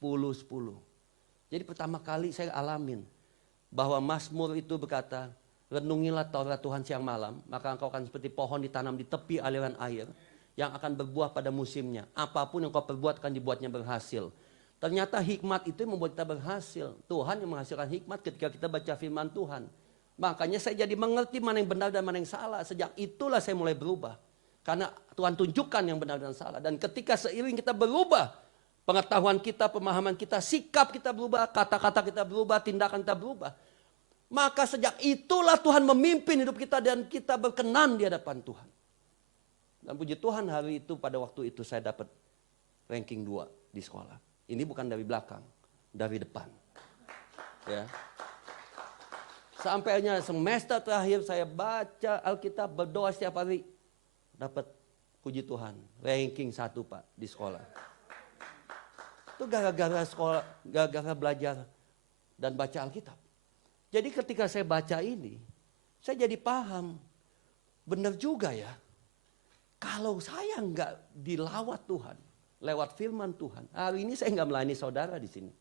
Jadi pertama kali saya alamin bahwa Mazmur itu berkata, renungilah Taurat Tuhan siang malam, maka engkau akan seperti pohon ditanam di tepi aliran air yang akan berbuah pada musimnya. Apapun yang kau perbuat akan dibuatnya berhasil. Ternyata hikmat itu yang membuat kita berhasil. Tuhan yang menghasilkan hikmat ketika kita baca firman Tuhan. Makanya saya jadi mengerti mana yang benar dan mana yang salah. Sejak itulah saya mulai berubah. Karena Tuhan tunjukkan yang benar dan salah. Dan ketika seiring kita berubah, pengetahuan kita, pemahaman kita, sikap kita berubah, kata-kata kita berubah, tindakan kita berubah. Maka sejak itulah Tuhan memimpin hidup kita dan kita berkenan di hadapan Tuhan. Dan puji Tuhan hari itu pada waktu itu saya dapat ranking 2 di sekolah. Ini bukan dari belakang, dari depan. Ya. Sampainya semester terakhir saya baca Alkitab, berdoa setiap hari. Dapat puji Tuhan, ranking 1, Pak, di sekolah. Itu gara-gara sekolah, gara-gara belajar dan baca Alkitab. Jadi ketika saya baca ini, saya jadi paham, benar juga ya. Kalau saya nggak dilawat Tuhan, lewat firman Tuhan, hari ini saya nggak melayani saudara di sini.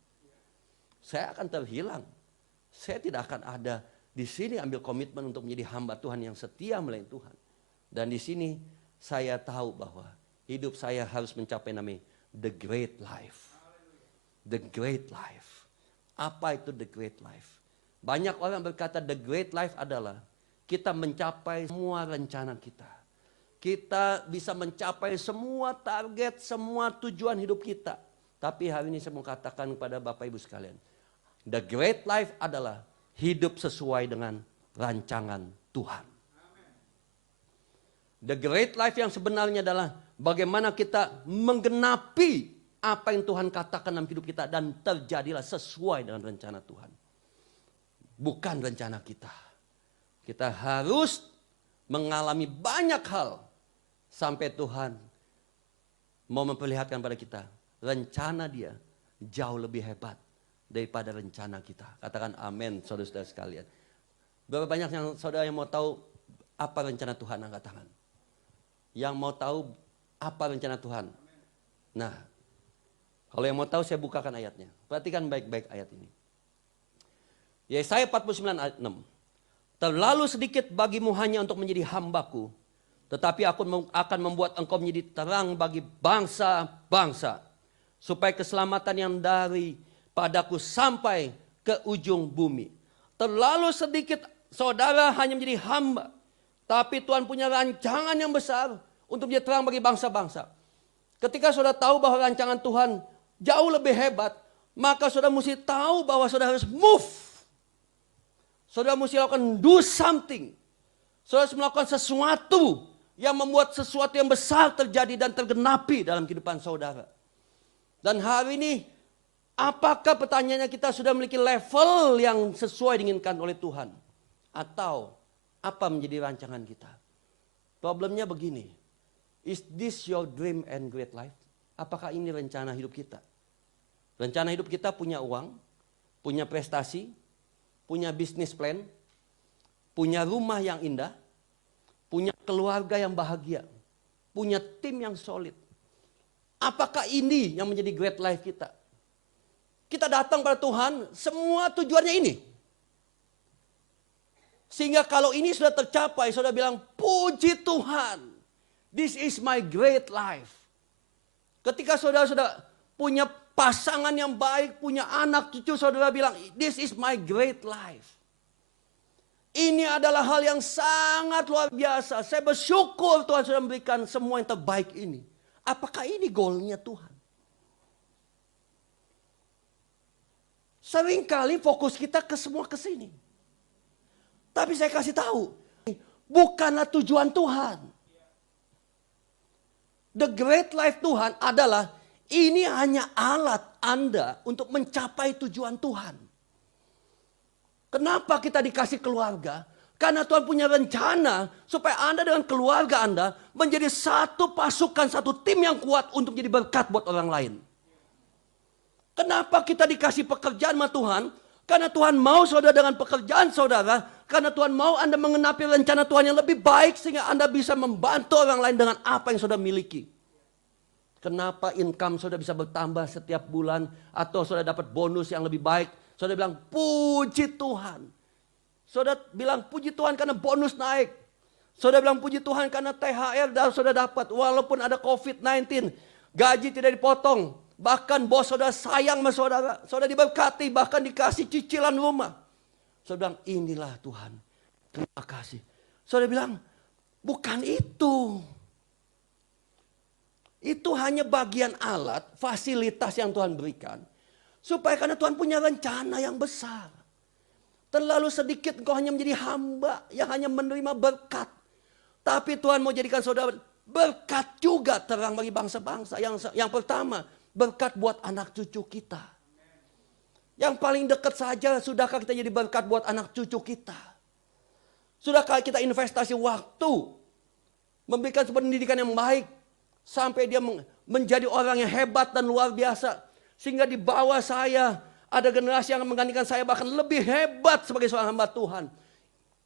Saya akan terhilang. Saya tidak akan ada di sini ambil komitmen untuk menjadi hamba Tuhan yang setia melayani Tuhan. Dan di sini saya tahu bahwa hidup saya harus mencapai namanya the great life. The great life. Apa itu the great life? Banyak orang berkata the great life adalah kita mencapai semua rencana kita. Kita bisa mencapai semua target, semua tujuan hidup kita. Tapi hari ini saya mau katakan kepada Bapak Ibu sekalian. The great life adalah hidup sesuai dengan rancangan Tuhan. The great life yang sebenarnya adalah bagaimana kita menggenapi apa yang Tuhan katakan dalam hidup kita dan terjadilah sesuai dengan rencana Tuhan. Bukan rencana kita. Kita harus mengalami banyak hal sampai Tuhan mau memperlihatkan pada kita rencana Dia jauh lebih hebat daripada rencana kita. Katakan amin, saudara-saudara sekalian. Berapa banyak yang saudara yang mau tahu apa rencana Tuhan? Angkat tangan. Yang mau tahu apa rencana Tuhan? Nah, kalau yang mau tahu saya bukakan ayatnya. Perhatikan baik-baik ayat ini. Yesaya 49 ayat 6. Terlalu sedikit bagimu hanya untuk menjadi hambaku, tetapi aku akan membuat engkau menjadi terang bagi bangsa-bangsa, supaya keselamatan yang dari padaku sampai ke ujung bumi. Terlalu sedikit saudara hanya menjadi hamba, tapi Tuhan punya rancangan yang besar untuk menjadi terang bagi bangsa-bangsa. Ketika saudara tahu bahwa rancangan Tuhan jauh lebih hebat, maka saudara mesti tahu bahwa saudara harus move. Saudara mesti lakukan do something. Saudara harus melakukan sesuatu yang membuat sesuatu yang besar terjadi dan tergenapi dalam kehidupan saudara. Dan hari ini, apakah pertanyaannya kita sudah memiliki level yang sesuai diinginkan oleh Tuhan? Atau apa menjadi rancangan kita? Problemnya begini, is this your dream and great life? Apakah ini rencana hidup kita? Rencana hidup kita punya uang, punya prestasi, punya bisnis plan, punya rumah yang indah, punya keluarga yang bahagia, punya tim yang solid. Apakah ini yang menjadi great life kita? Kita datang pada Tuhan, semua tujuannya ini. Sehingga kalau ini sudah tercapai, saudara bilang, puji Tuhan, this is my great life. Ketika saudara sudah punya pasangan yang baik, punya anak cucu, saudara bilang, this is my great life. Ini adalah hal yang sangat luar biasa. Saya bersyukur Tuhan sudah memberikan semua yang terbaik ini. Apakah ini goalnya Tuhan? Seringkali fokus kita ke semua ke sini. Tapi saya kasih tahu, bukanlah tujuan Tuhan. The great life Tuhan adalah ini hanya alat Anda untuk mencapai tujuan Tuhan. Kenapa kita dikasih keluarga? Karena Tuhan punya rencana supaya Anda dengan keluarga Anda menjadi satu pasukan, satu tim yang kuat untuk jadi berkat buat orang lain. Kenapa kita dikasih pekerjaan sama Tuhan? Karena Tuhan mau saudara dengan pekerjaan saudara. Karena Tuhan mau Anda mengenapi rencana Tuhan yang lebih baik. Sehingga Anda bisa membantu orang lain dengan apa yang saudara miliki. Kenapa income saudara bisa bertambah setiap bulan. Atau saudara dapat bonus yang lebih baik. Saudara bilang puji Tuhan. Saudara bilang puji Tuhan karena bonus naik. Saudara bilang puji Tuhan karena THR saudara dapat. Walaupun ada COVID-19. Gaji tidak dipotong. Bahkan bos saudara sayang sama saudara. Saudara diberkati, bahkan dikasih cicilan rumah. Saudara bilang, inilah Tuhan. Terima kasih. Saudara bilang, bukan itu. Itu hanya bagian alat, fasilitas yang Tuhan berikan. Supaya karena Tuhan punya rencana yang besar. Terlalu sedikit engkau hanya menjadi hamba yang hanya menerima berkat. Tapi Tuhan mau jadikan saudara berkat juga terang bagi bangsa-bangsa. Yang pertama, berkat buat anak cucu kita. Yang paling dekat saja, sudahkah kita jadi berkat buat anak cucu kita? Sudahkah kita investasi waktu, memberikan pendidikan yang baik, sampai dia menjadi orang yang hebat dan luar biasa. Sehingga di bawah saya, ada generasi yang menggantikan saya bahkan lebih hebat sebagai seorang hamba Tuhan.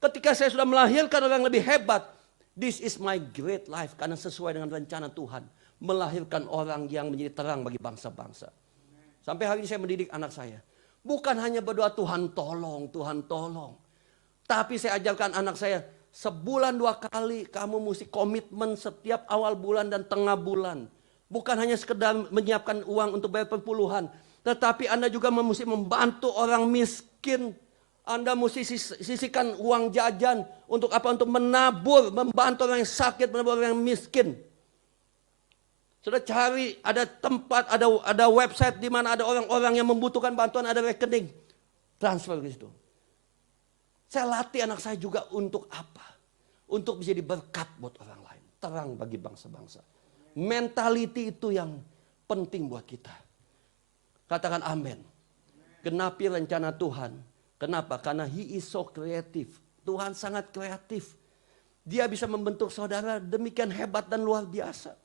Ketika saya sudah melahirkan orang yang lebih hebat, this is my great life, karena sesuai dengan rencana Tuhan. Melahirkan orang yang menjadi terang bagi bangsa-bangsa. Sampai hari ini saya mendidik anak saya. Bukan hanya berdoa Tuhan tolong, Tuhan tolong. Tapi saya ajarkan anak saya, sebulan 2 kali kamu mesti komitmen setiap awal bulan dan tengah bulan. Bukan hanya sekedar menyiapkan uang untuk bayar perpuluhan. Tetapi Anda juga mesti membantu orang miskin. Anda mesti sisihkan uang jajan. Untuk apa? Untuk menabur, membantu orang yang sakit, menabur orang yang miskin. Sudah cari, ada tempat, ada website di mana ada orang-orang yang membutuhkan bantuan, ada rekening. Transfer ke situ. Saya latih anak saya juga untuk apa? Untuk menjadi berkat buat orang lain. Terang bagi bangsa-bangsa. Mentality itu yang penting buat kita. Katakan amin. Genapi rencana Tuhan. Kenapa? Karena He is so creative. Tuhan sangat kreatif. Dia bisa membentuk saudara demikian hebat dan luar biasa.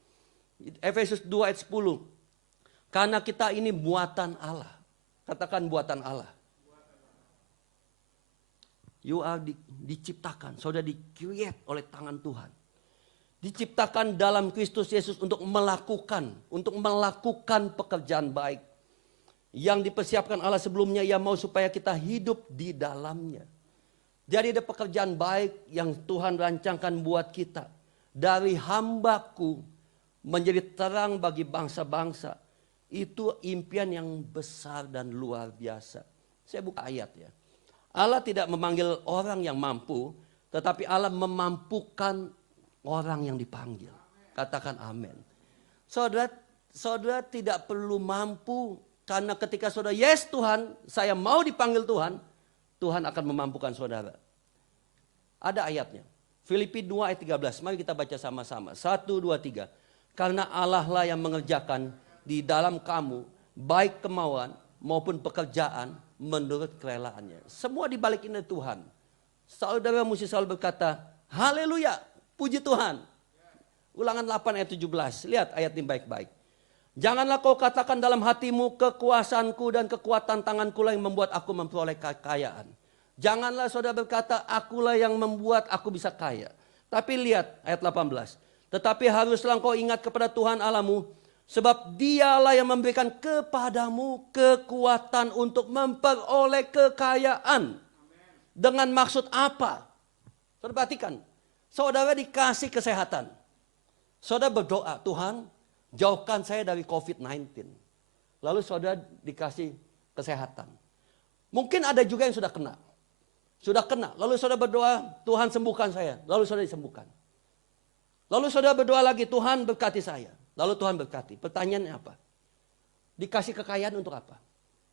Efesus 2 ayat 10. Karena kita ini buatan Allah. Katakan buatan Allah. You are diciptakan. Saudara di-create oleh tangan Tuhan. Diciptakan dalam Kristus Yesus untuk melakukan pekerjaan baik. Yang dipersiapkan Allah sebelumnya, Ia mau supaya kita hidup di dalamnya. Jadi ada pekerjaan baik yang Tuhan rancangkan buat kita. Dari hambaku menjadi terang bagi bangsa-bangsa. Itu impian yang besar dan luar biasa. Saya buka ayat ya. Allah tidak memanggil orang yang mampu, tetapi Allah memampukan orang yang dipanggil. Katakan amin. Saudara tidak perlu mampu, karena ketika saudara yes Tuhan, saya mau dipanggil Tuhan, Tuhan akan memampukan saudara. Ada ayatnya. Filipi 2 ayat 13. Mari kita baca sama-sama. 1, 2, 3. Karena Allah lah yang mengerjakan di dalam kamu baik kemauan maupun pekerjaan menurut kerelaannya. Semua dibalik ini Tuhan. Saudara mesti selalu berkata, haleluya, puji Tuhan. Ulangan 8 ayat 17. Lihat ayat ini baik-baik. Janganlah kau katakan dalam hatimu, kekuasaanku dan kekuatan tanganku lah yang membuat aku memperoleh kekayaan. Janganlah saudara berkata, akulah yang membuat aku bisa kaya. Tapi lihat ayat 18. Tetapi haruslah engkau ingat kepada Tuhan Allahmu, sebab Dialah yang memberikan kepadamu kekuatan untuk memperoleh kekayaan. Dengan maksud apa? Saudara perhatikan, saudara dikasih kesehatan. Saudara berdoa, Tuhan jauhkan saya dari COVID-19. lalu saudara dikasih kesehatan. Mungkin ada juga yang sudah kena. Sudah kena, lalu saudara berdoa, Tuhan sembuhkan saya. Lalu saudara disembuhkan. Lalu saudara berdoa lagi, Tuhan berkati saya. Lalu Tuhan berkati. Pertanyaannya apa? Dikasih kekayaan untuk apa?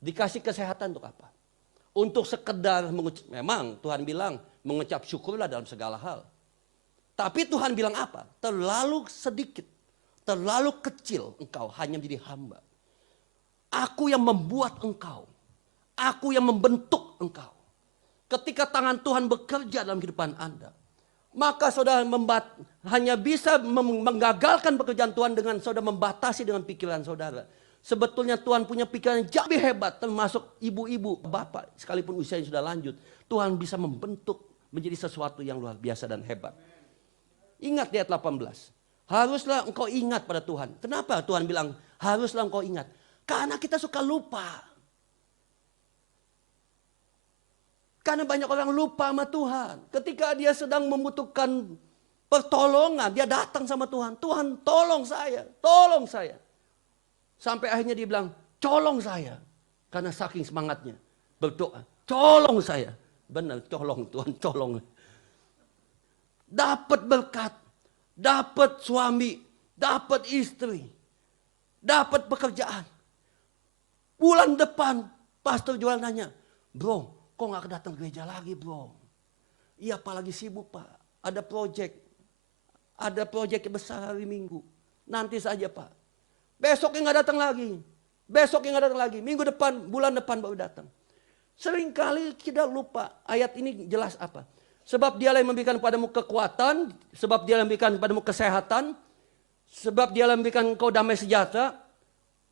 Dikasih kesehatan untuk apa? Untuk sekedar mengucap, memang Tuhan bilang mengucap syukurlah dalam segala hal. Tapi Tuhan bilang apa? Terlalu sedikit, terlalu kecil engkau hanya menjadi hamba. Aku yang membuat engkau. Aku yang membentuk engkau. Ketika tangan Tuhan bekerja dalam kehidupan Anda, maka saudara hanya bisa menggagalkan pekerjaan Tuhan dengan saudara membatasi dengan pikiran saudara. Sebetulnya Tuhan punya pikiran yang jauh lebih hebat, termasuk ibu-ibu, bapak, sekalipun usianya sudah lanjut. Tuhan bisa membentuk menjadi sesuatu yang luar biasa dan hebat. Ingat di ayat 18. Haruslah engkau ingat pada Tuhan. Kenapa Tuhan bilang haruslah engkau ingat? Karena kita suka lupa. Karena banyak orang lupa sama Tuhan. Ketika dia sedang membutuhkan pertolongan, dia datang sama Tuhan. Tuhan tolong saya, tolong saya. Sampai akhirnya dia bilang, colong saya. Karena saking semangatnya berdoa, colong saya. Benar, colong Tuhan, colong. Dapat berkat, dapat suami, dapat istri, dapat pekerjaan. Bulan depan, pastor jual nanya, bro, kok gak datang gereja lagi bro? Iya apalagi sibuk pak. Ada proyek yang besar hari Minggu. Nanti saja pak. Besoknya gak datang lagi. Besoknya gak datang lagi. Minggu depan, bulan depan baru datang. Seringkali kita lupa ayat ini jelas apa. Sebab dialah yang memberikan padamu kekuatan. Sebab dialah yang memberikan padamu kesehatan. Sebab dialah yang memberikan engkau damai sejahtera.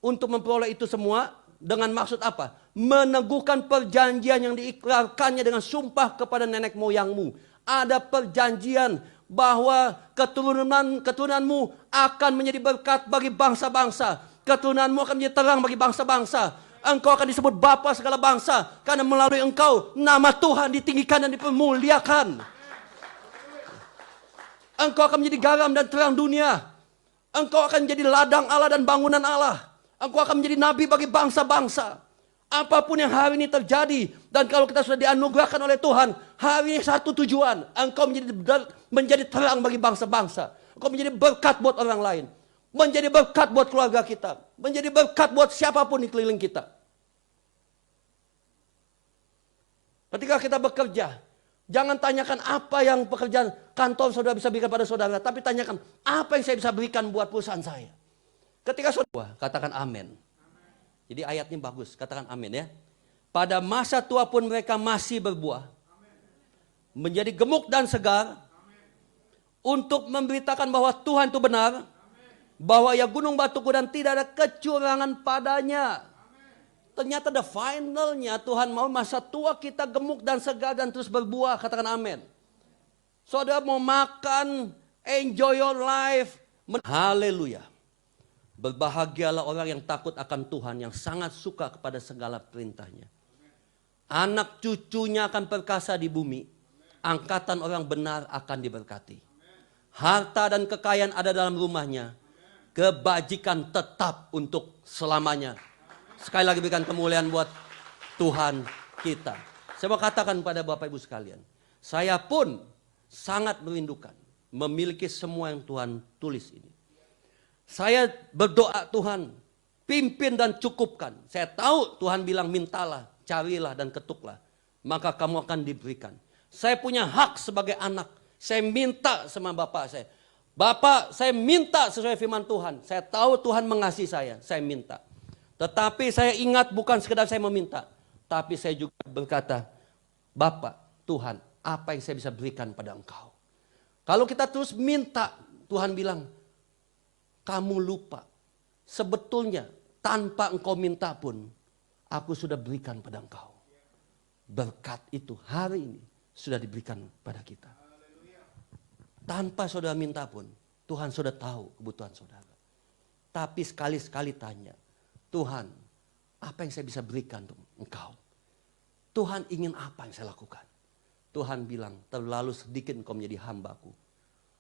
Untuk memperoleh itu semua. Dengan maksud apa? Meneguhkan perjanjian yang diikrarkannya dengan sumpah kepada nenek moyangmu. Ada perjanjian bahwa keturunanmu akan menjadi berkat bagi bangsa-bangsa. Keturunanmu akan menjadi terang bagi bangsa-bangsa. Engkau akan disebut bapa segala bangsa. Karena melalui engkau nama Tuhan ditinggikan dan dipermuliakan. Engkau akan menjadi garam dan terang dunia. Engkau akan menjadi ladang Allah dan bangunan Allah. Engkau akan menjadi nabi bagi bangsa-bangsa. Apapun yang hari ini terjadi. Dan kalau kita sudah dianugerahkan oleh Tuhan. Hari ini satu tujuan. Engkau menjadi terang bagi bangsa-bangsa. Engkau menjadi berkat buat orang lain. Menjadi berkat buat keluarga kita. Menjadi berkat buat siapapun di keliling kita. Ketika kita bekerja. Jangan tanyakan apa yang pekerjaan kantor saudara bisa berikan pada saudara. Tapi tanyakan apa yang saya bisa berikan buat perusahaan saya. Ketika saudara, katakan amin. Jadi ayatnya bagus, katakan amin ya. Pada masa tua pun mereka masih berbuah. Menjadi gemuk dan segar. Untuk memberitakan bahwa Tuhan itu benar. Bahwa ya gunung batuku dan tidak ada kecurangan padanya. Ternyata the finalnya Tuhan mau masa tua kita gemuk dan segar dan terus berbuah. Katakan amin. Saudara mau makan, enjoy your life. Haleluya. Berbahagialah orang yang takut akan Tuhan, yang sangat suka kepada segala perintahnya. Anak cucunya akan perkasa di bumi. Angkatan orang benar akan diberkati. Harta dan kekayaan ada dalam rumahnya. Kebajikan tetap untuk selamanya. Sekali lagi berikan kemuliaan buat Tuhan kita. Saya mau katakan pada Bapak Ibu sekalian. Saya pun sangat merindukan memiliki semua yang Tuhan tulis ini. Saya berdoa Tuhan, pimpin dan cukupkan. Saya tahu Tuhan bilang mintalah, carilah dan ketuklah. Maka kamu akan diberikan. Saya punya hak sebagai anak. Saya minta sama Bapak saya. Bapak, saya minta sesuai firman Tuhan. Saya tahu Tuhan mengasihi saya minta. Tetapi saya ingat bukan sekedar saya meminta. Tapi saya juga berkata, Bapak, Tuhan, apa yang saya bisa berikan pada engkau? Kalau kita terus minta, Tuhan bilang, kamu lupa. Sebetulnya tanpa engkau minta pun, aku sudah berikan pada engkau. Berkat itu hari ini sudah diberikan pada kita. Tanpa saudara minta pun, Tuhan sudah tahu kebutuhan saudara. Tapi sekali-sekali tanya, Tuhan, apa yang saya bisa berikan untuk engkau? Tuhan ingin apa yang saya lakukan? Tuhan bilang, terlalu sedikit engkau menjadi hambaku.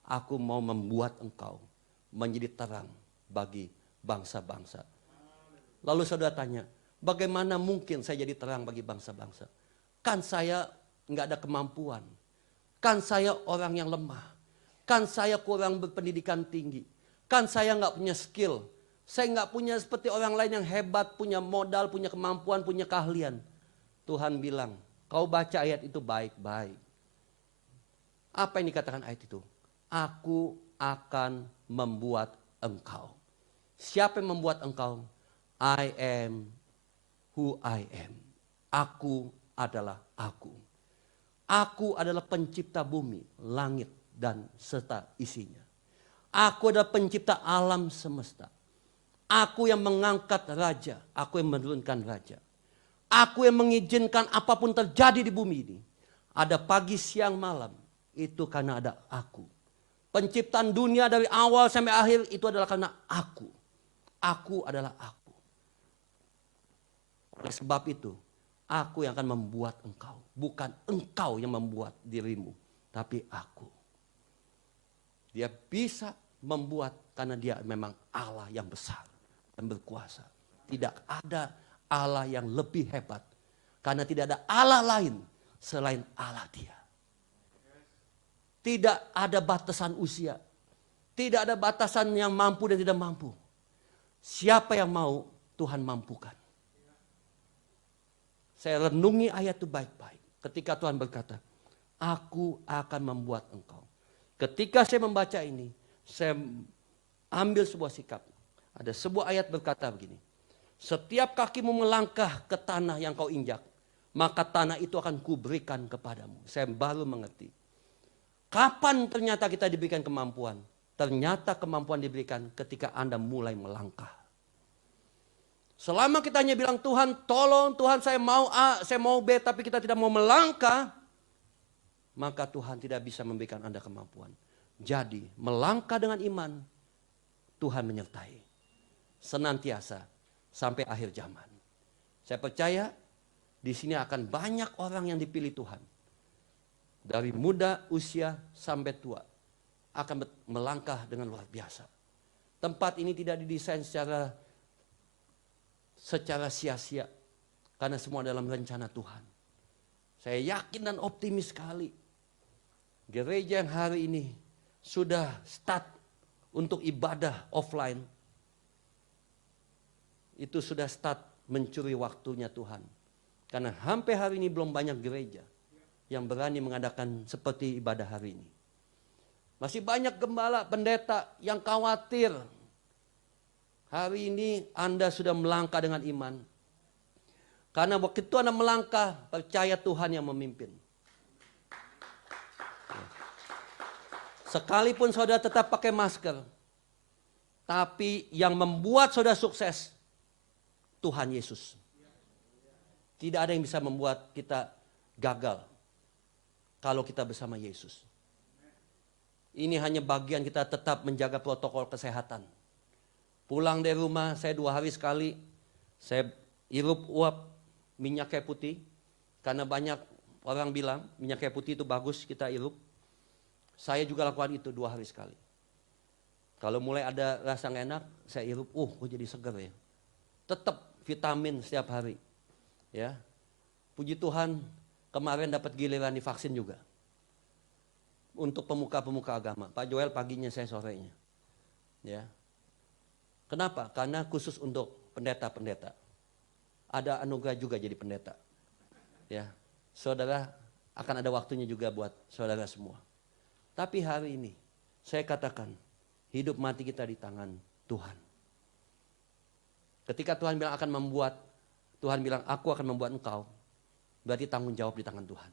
Aku mau membuat engkau menjadi terang bagi bangsa-bangsa. Lalu saudara tanya, bagaimana mungkin saya jadi terang bagi bangsa-bangsa? Kan saya nggak ada kemampuan. Kan saya orang yang lemah. Kan saya kurang berpendidikan tinggi. Kan saya nggak punya skill. Saya nggak punya seperti orang lain yang hebat, punya modal, punya kemampuan, punya keahlian. Tuhan bilang, kau baca ayat itu baik-baik. Apa yang dikatakan ayat itu? Aku akan membuat engkau. Siapa yang membuat engkau? I am who I am. Aku adalah aku. Aku adalah pencipta bumi, langit, dan serta isinya. Aku adalah pencipta alam semesta. Aku yang mengangkat raja, aku yang menurunkan raja. Aku yang mengizinkan apapun terjadi di bumi ini. Ada pagi, siang, malam. Itu karena ada aku. Penciptaan dunia dari awal sampai akhir itu adalah karena aku. Aku adalah aku. Oleh sebab itu, aku yang akan membuat engkau. Bukan engkau yang membuat dirimu, tapi aku. Dia bisa membuat karena dia memang Allah yang besar dan berkuasa. Tidak ada Allah yang lebih hebat. Karena tidak ada Allah lain selain Allah dia. Tidak ada batasan usia. Tidak ada batasan yang mampu dan tidak mampu. Siapa yang mau, Tuhan mampukan. Saya renungi ayat itu baik-baik. Ketika Tuhan berkata, aku akan membuat engkau. Ketika saya membaca ini, saya ambil sebuah sikap. Ada sebuah ayat berkata begini. Setiap kakimu melangkah ke tanah yang kau injak, maka tanah itu akan kuberikan kepadamu. Saya baru mengerti. Kapan ternyata kita diberikan kemampuan? Ternyata kemampuan diberikan ketika Anda mulai melangkah. Selama kita hanya bilang, Tuhan tolong, Tuhan saya mau A, saya mau B, tapi kita tidak mau melangkah, maka Tuhan tidak bisa memberikan Anda kemampuan. Jadi melangkah dengan iman, Tuhan menyertai. Senantiasa sampai akhir zaman. Saya percaya di sini akan banyak orang yang dipilih Tuhan. Dari muda usia sampai tua. Akan melangkah dengan luar biasa. Tempat ini tidak didesain secara sia-sia. Karena semua dalam rencana Tuhan. Saya yakin dan optimis sekali. Gereja yang hari ini sudah start untuk ibadah offline. Itu sudah start mencuri waktunya Tuhan. Karena sampai hari ini belum banyak gereja yang berani mengadakan seperti ibadah hari ini. Masih banyak gembala, pendeta yang khawatir. Hari ini Anda sudah melangkah dengan iman. Karena waktu itu Anda melangkah, percaya Tuhan yang memimpin. Sekalipun saudara tetap pakai masker, tapi yang membuat saudara sukses, Tuhan Yesus. Tidak ada yang bisa membuat kita gagal kalau kita bersama Yesus. Ini hanya bagian kita tetap menjaga protokol kesehatan. Pulang dari rumah, saya 2 hari sekali, saya hirup uap minyak kayu putih. Karena banyak orang bilang minyak kayu putih itu bagus kita hirup. Saya juga lakukan itu 2 hari sekali. Kalau mulai ada rasa nggak enak, saya hirup, kok jadi segar ya. Tetap vitamin setiap hari. Ya. Puji Tuhan, kemarin dapat giliran divaksin juga. Untuk pemuka-pemuka agama. Pak Joel paginya, saya sorenya. Ya. Kenapa? Karena khusus untuk pendeta-pendeta. Ada anugerah juga jadi pendeta. Ya. Saudara akan ada waktunya juga buat saudara semua. Tapi hari ini saya katakan hidup mati kita di tangan Tuhan. Ketika Tuhan bilang akan membuat, Tuhan bilang aku akan membuat engkau, berarti tanggung jawab di tangan Tuhan.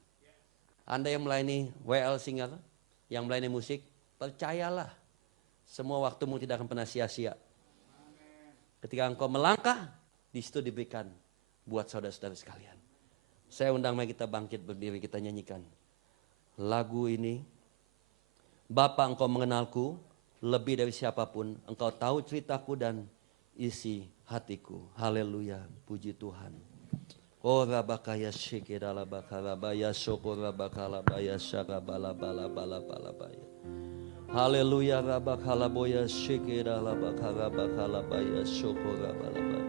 Anda yang melayani WL Singer, yang melayani musik, percayalah semua waktumu tidak akan pernah sia-sia. Ketika engkau melangkah, di situ diberikan buat saudara-saudara sekalian. Saya undang mari kita bangkit berdiri, kita nyanyikan lagu ini. Bapa, engkau mengenalku lebih dari siapapun. Engkau tahu ceritaku dan isi hatiku. Haleluya, puji Tuhan. Ora bakaya shikirala bakala baya syukura bakala baya syarabala bala bala bala baya. Haleluya, rabakala boya shikirala bakala bakala baya syukura bala baya.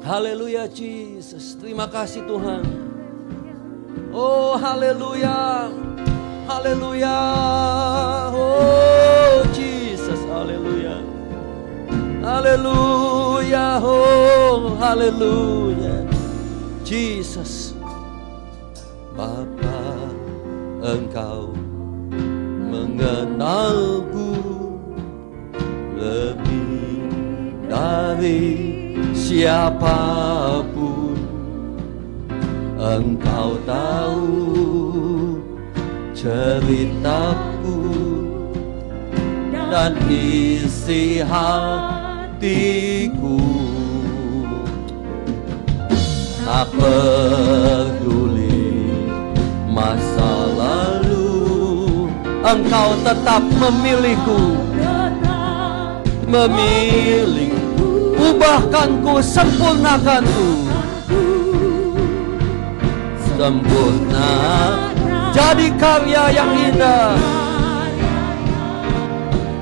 Haleluya Jesus. Terima kasih Tuhan. Oh haleluya. Haleluya. Oh Jesus. Haleluya. Haleluya. Oh haleluya. Jesus. Bapa, Engkau mengenalku lebih dari siapapun. Engkau tahu ceritaku dan isi hatiku. Tak peduli masa lalu, Engkau tetap memilihku. Memilihku, ubahkanku, sempurnakanku. Sempurna, jadi karya yang indah.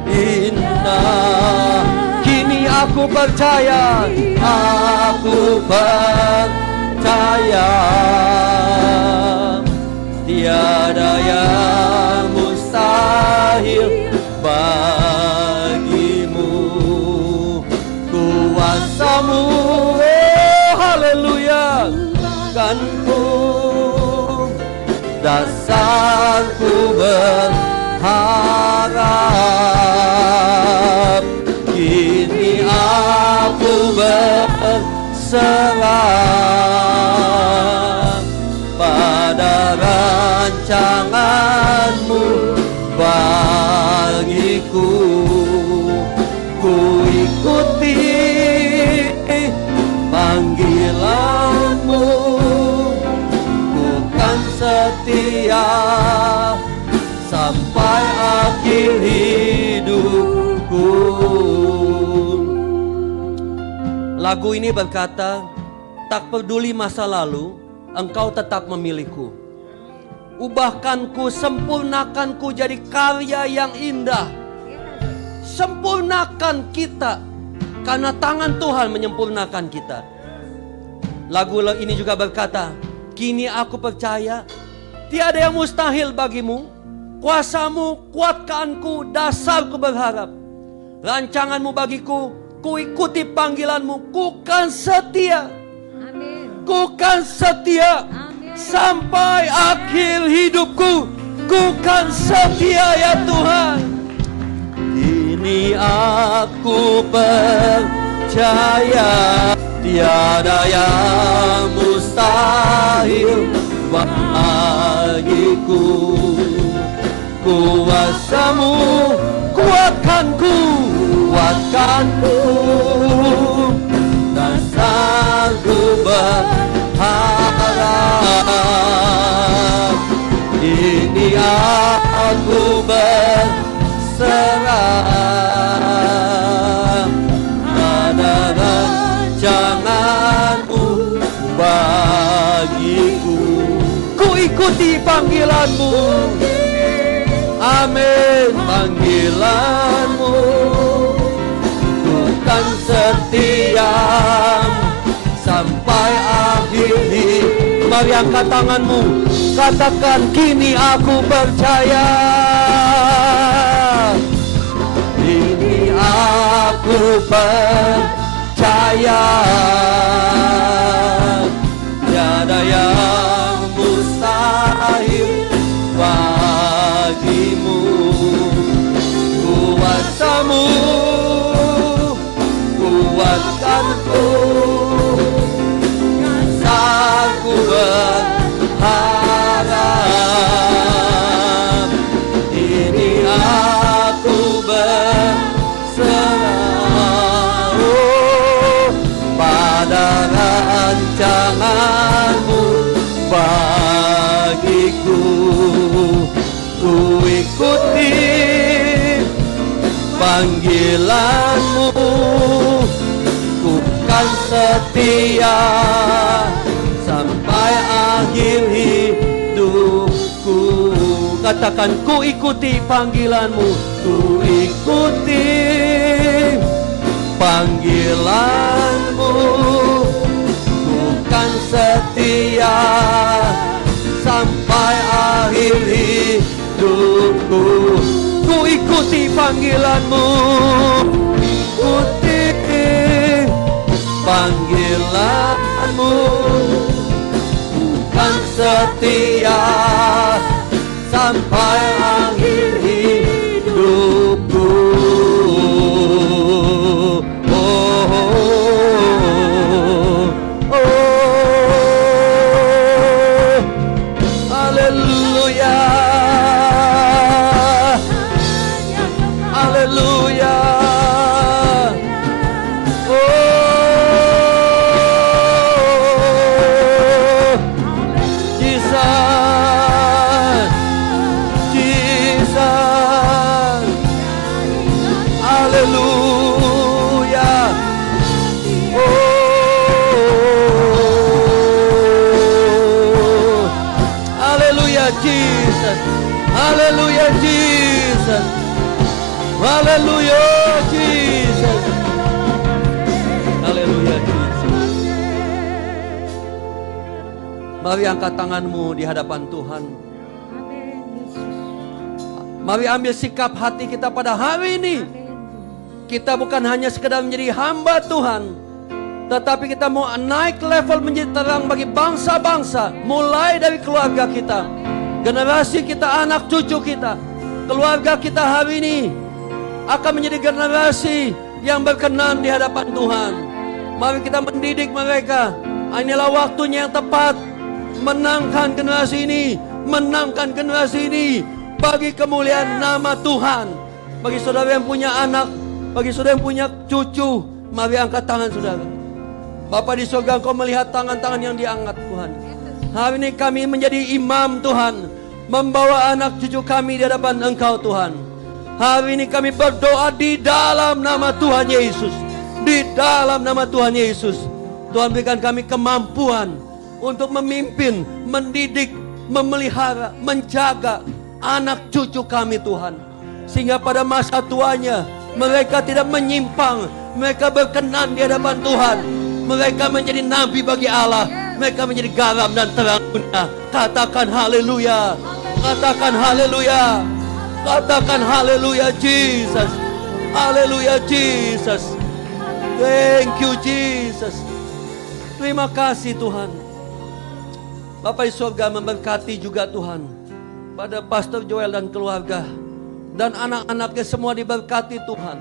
Indah, kini aku percaya. Aku percaya tiada yang mustahil bagimu. Kuasamu, oh haleluya, kan ku dasarku berharap. Kini aku berserah pada rancanganmu bagiku. Ku ikuti panggilanmu, bukan setia sampai akhir hidupku. Lagu ini berkata, tak peduli masa lalu, Engkau tetap memilihku. Ubahkanku, sempurnakanku jadi karya yang indah. Sempurnakan kita, karena tangan Tuhan menyempurnakan kita. Lagu ini juga berkata, kini aku percaya tiada yang mustahil bagimu. Kuasamu kuatkanku, dasarku berharap. Rancanganmu bagiku, ku ikuti panggilanmu, ku kan setia. Amin. Ku kan setia. Amin. Sampai akhir hidupku, ku kan setia ya Tuhan. Kini aku percaya tiada yang mustahil bagiku. Kuasamu kuatkanku, kuatkanku, dasarku berharap. Ini aku berserah pada rancanganmu bagiku. Ku ikuti panggilanmu. Amin, panggilanmu bukan setia sampai akhir hidup. Mari angkat tanganmu, katakan kini aku percaya. Kini aku percaya tiada yang mustahil bagimu. Kuasamu kuatkanku, dasarku berharap. Ini aku berserah, oh, pada rancanganmu bagiku. Ku ikuti panggilanmu, ku kan setia sampai akhir hidupku. Katakan, ku ikuti panggilanmu, ku ikuti panggilanmu, kan setia sampai akhir hidupku. Ku ikuti panggilanmu, ikuti panggilanmu, kan setia sampai akhir hidupku. Oh, oh, oh, haleluya, haleluya. Hallelujah, Jesus. Hallelujah, Jesus. Hallelujah, Jesus. Mari angkat tanganmu di hadapan Tuhan. Mari ambil sikap hati kita pada hari ini. Kita bukan hanya sekedar menjadi hamba Tuhan, tetapi kita mau naik level menjadi terang bagi bangsa-bangsa. Mulai dari keluarga kita, generasi kita, anak cucu kita, keluarga kita hari ini akan menjadi generasi yang berkenan di hadapan Tuhan. Mari kita mendidik mereka. Inilah waktunya yang tepat. Menangkan generasi ini, menangkan generasi ini bagi kemuliaan nama Tuhan. Bagi saudara yang punya anak, bagi saudara yang punya cucu, mari angkat tangan saudara. Bapa di surga, Engkau melihat tangan-tangan yang diangkat Tuhan. Hari ini kami menjadi imam Tuhan, membawa anak cucu kami di hadapan Engkau Tuhan. Hari ini kami berdoa di dalam nama Tuhan Yesus. Di dalam nama Tuhan Yesus. Tuhan berikan kami kemampuan untuk memimpin, mendidik, memelihara, menjaga anak cucu kami Tuhan. Sehingga pada masa tuanya mereka tidak menyimpang, mereka berkenan di hadapan Tuhan. Mereka menjadi nabi bagi Allah. Mereka menjadi garam dan terang dunia. Katakan haleluya. Katakan haleluya. Katakan haleluya Jesus. Haleluya Jesus. Thank you Jesus. Terima kasih Tuhan. Bapak di surga memberkati juga Tuhan pada Pastor Joel dan keluarga. Dan anak-anaknya semua diberkati Tuhan.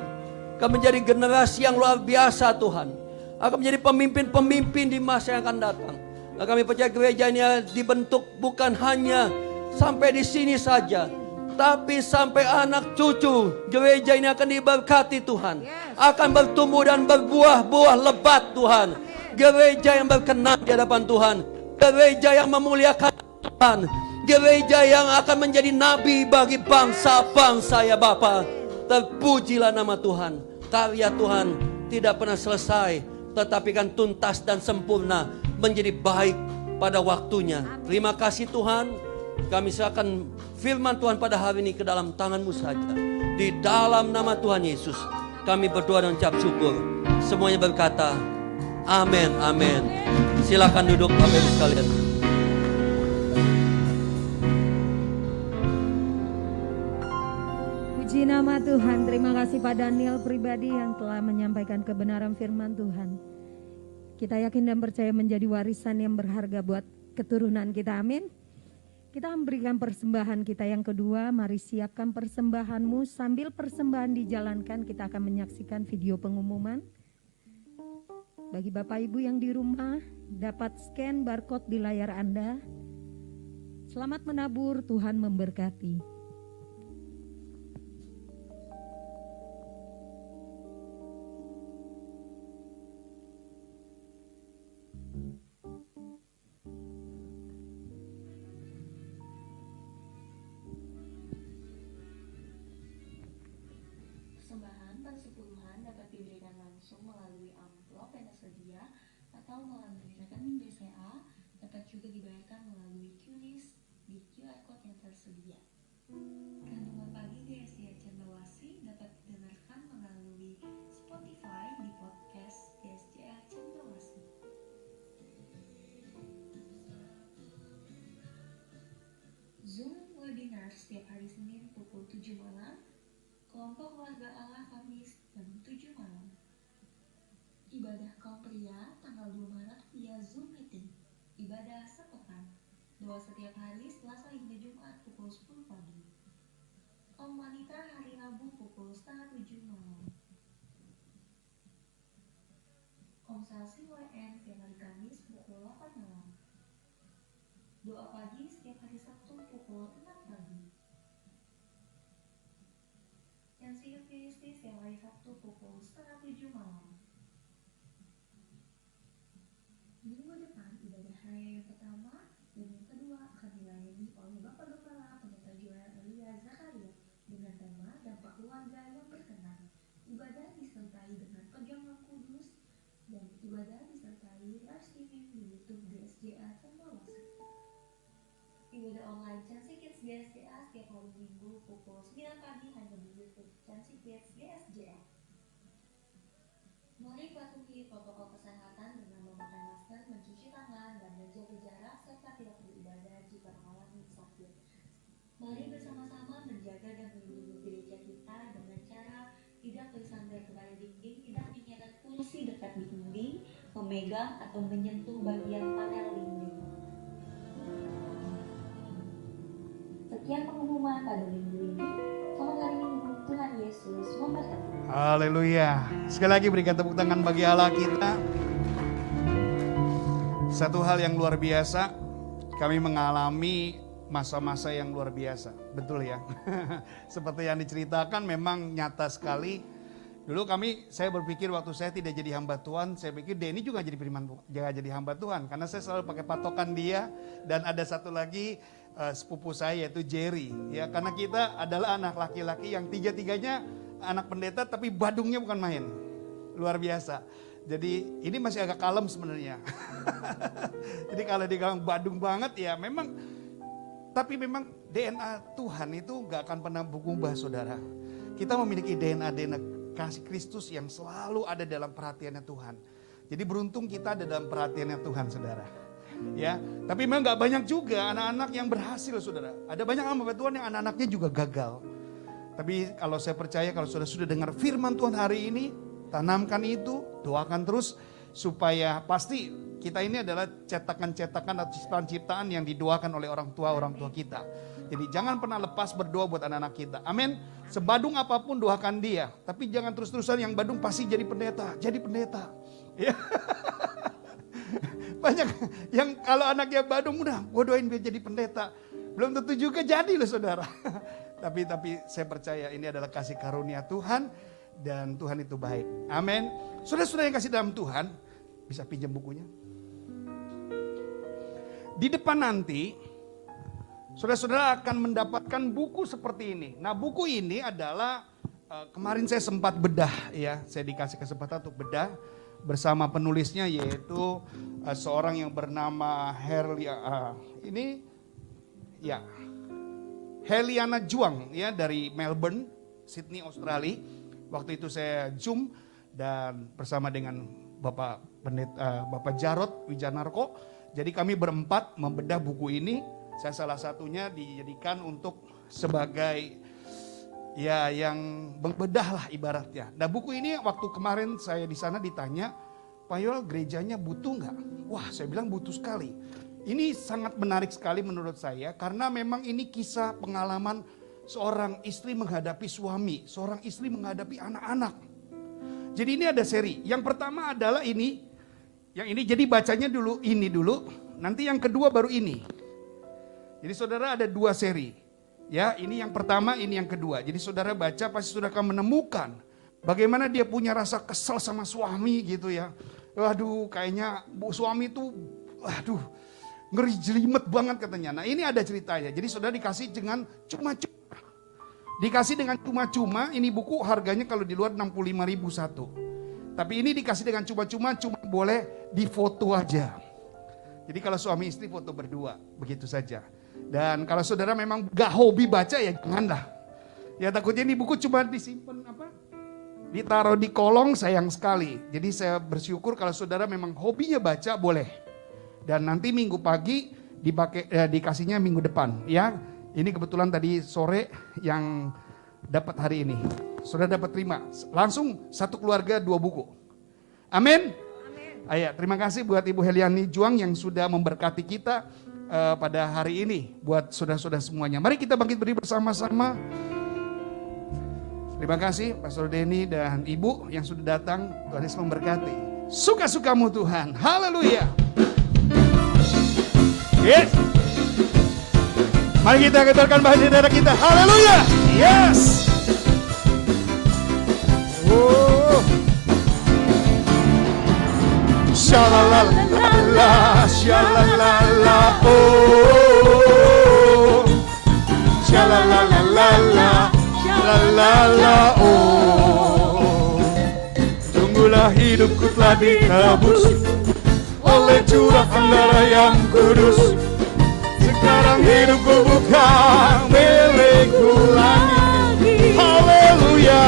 Akan menjadi generasi yang luar biasa Tuhan. Akan menjadi pemimpin-pemimpin di masa yang akan datang. Dan kami percaya gereja ini dibentuk bukan hanya sampai di sini saja, tapi sampai anak cucu gereja ini akan diberkati Tuhan. Akan bertumbuh dan berbuah-buah lebat Tuhan. Gereja yang berkenan di hadapan Tuhan. Gereja yang memuliakan Tuhan. Gereja yang akan menjadi nabi bagi bangsa-bangsa ya Bapa. Terpujilah nama Tuhan. Karya Tuhan tidak pernah selesai, tetapi kan tuntas dan sempurna, menjadi baik pada waktunya. Terima kasih Tuhan. Kami serahkan firman Tuhan pada hari ini ke dalam tangan-Mu saja. Di dalam nama Tuhan Yesus kami berdoa dan ucap syukur. Semuanya berkata amin, amin. Silakan duduk Bapak Ibu sekalian. Puji nama Tuhan. Terima kasih Pak Daniel pribadi yang telah menyampaikan kebenaran firman Tuhan. Kita yakin dan percaya menjadi warisan yang berharga buat keturunan kita. Amin. Kita memberikan persembahan kita yang kedua. Mari siapkan persembahanmu. Sambil persembahan dijalankan, kita akan menyaksikan video pengumuman. Bagi Bapak Ibu yang di rumah, dapat scan barcode di layar Anda. Selamat menabur, Tuhan memberkati. Persembahan persepuluhan dapat diberikan langsung melalui amplop yang tersedia atau melalui rekening BCA, dapat juga dibayarkan melalui QRIS di QR Code yang tersedia. Renungan pagi GSCA Cendrawasih dapat didengarkan melalui Spotify di podcast GSCA Cendrawasih. setiap hari Senin pukul 7 malam, kelompok keluarga Allah Kamis jam 7 malam. Ibadah kaum pria tanggal 2 Maret via Zoom meeting. Ibadah sepekan. Doa setiap hari Selasa hingga Jumat pukul 10 pagi. Kaum wanita hari Rabu pukul setengah 7 malam. Konsultasi WN setiap hari Kamis pukul 8 malam. Doa pagi setiap hari Sabtu pukul 6 pagi. Sensi Kristi setiap hari Sabtu pukul setengah 7 malam. Minggu depan ibadah raya yang pertama dan yang kedua akan dilayani oleh Bapak Kepala Pendeta Joel Elia Zakaria dengan tema dampak keluarga yang berkenan. Ibadah disertai dengan pegangan kudus dan ibadah disertai live streaming di YouTube GSJA Cendrawasih. Ibadah online Chancy Kids GSJA setiap hari Minggu pukul 9 pagi hanya di YouTube Chancy Kids GSJA. Mari patuhi protokol kesehatan dengan memakai masker, mencuci tangan, dan menjaga jarak serta tidak beribadah jika mengalami sakit. Mari bersama-sama menjaga dan melindungi gereja kita dengan cara tidak bersandar kepada dinding, tidak menyeret kursi dekat di dinding, memegang atau menyentuh bagian panel dinding. Sekian pengumuman pada minggu ini. Selamat hari Minggu, Tuhan Yesus memberkati. Haleluya. Sekali lagi berikan tepuk tangan bagi Allah kita. Satu hal yang luar biasa, kami mengalami masa-masa yang luar biasa. Betul ya. Seperti yang diceritakan memang nyata sekali. Dulu saya berpikir waktu saya tidak jadi hamba Tuhan, saya pikir Denny juga jadi firman jangan jadi hamba Tuhan. Karena saya selalu pakai patokan dia, dan ada satu lagi sepupu saya yaitu Jerry. Ya, karena kita adalah anak laki-laki yang tiga-tiganya anak pendeta tapi badungnya bukan main. Luar biasa. Jadi ini masih agak kalem sebenarnya. Jadi kalau dibilang badung banget ya memang, tapi memang DNA Tuhan itu gak akan pernah berubah saudara. Kita memiliki DNA kasih Kristus yang selalu ada dalam perhatiannya Tuhan. Jadi beruntung kita ada dalam perhatiannya Tuhan saudara. Ya, tapi memang gak banyak juga anak-anak yang berhasil saudara. Ada banyak hamba Tuhan yang anak-anaknya juga gagal. Tapi kalau saya percaya kalau saudara sudah dengar firman Tuhan hari ini, tanamkan itu, doakan terus supaya pasti kita ini adalah cetakan-cetakan atau ciptaan-ciptaan yang didoakan oleh orang tua kita. Jadi jangan pernah lepas berdoa buat anak-anak kita. Amin. Sebadung apapun doakan dia, tapi jangan terus-terusan yang badung pasti jadi pendeta. Ya. Banyak yang kalau anaknya badung udah gue doain biar jadi pendeta. Belum tentu juga jadi loh saudara. Tapi saya percaya ini adalah kasih karunia Tuhan dan Tuhan itu baik. Amin. Saudara-saudara yang kasih dalam Tuhan, bisa pinjam bukunya. Di depan nanti saudara-saudara akan mendapatkan buku seperti ini. Nah, buku ini adalah kemarin saya sempat bedah ya, saya dikasih kesempatan untuk bedah bersama penulisnya yaitu seorang yang bernama Heliana Juang ya dari Melbourne, Sydney, Australia. Waktu itu saya Zoom dan bersama dengan Bapak Jarod Wijanarko. Jadi kami berempat membedah buku ini. Saya salah satunya dijadikan untuk sebagai ya yang membedah lah ibaratnya. Nah buku ini waktu kemarin saya di sana ditanya, Pak Yoel gerejanya butuh nggak? Wah saya bilang butuh sekali. Ini sangat menarik sekali menurut saya karena memang ini kisah pengalaman seorang istri menghadapi suami, seorang istri menghadapi anak-anak. Jadi ini ada seri. Yang pertama adalah ini, yang ini jadi bacanya dulu ini dulu, nanti yang kedua baru ini. Jadi saudara ada dua seri. Ya, ini yang pertama, ini yang kedua. Jadi saudara baca pasti saudara akan menemukan bagaimana dia punya rasa kesel sama suami gitu ya. Waduh, kayaknya suami tuh ngeri jelimet banget katanya. Nah, ini ada ceritanya. Jadi saudara dikasih dengan cuma-cuma. Dikasih dengan cuma-cuma, ini buku harganya kalau di luar 65.000 satu. Tapi ini dikasih dengan cuma-cuma, cuma boleh difoto aja. Jadi kalau suami istri foto berdua, begitu saja. Dan kalau saudara memang gak hobi baca ya janganlah. Ya takutnya ini buku cuma disimpan ditaruh di kolong sayang sekali. Jadi saya bersyukur kalau saudara memang hobinya baca boleh. Dan nanti minggu pagi dikasihnya minggu depan ya. Ini kebetulan tadi sore yang dapat hari ini. Saudara dapat terima. Langsung satu keluarga 2 buku. Amin. Ayo, terima kasih buat Ibu Heliani Juang yang sudah memberkati kita pada hari ini. Buat saudara-saudara semuanya. Mari kita bangkit berdiri bersama-sama. Terima kasih Pastor Denny dan Ibu yang sudah datang. Tuhan Yesus memberkati. Suka-sukamu Tuhan. Haleluya. Yes. Mari kita getarkan bahasa darah kita. Haleluya. Yes. Oh. Shalalala, shalalala, oh. Shalalala, shalalala, oh. Sungguhlah hidupku telah ditebus oleh curahan darah yang kudus. Sekarang hidupku bukan milikku lagi. Haleluya.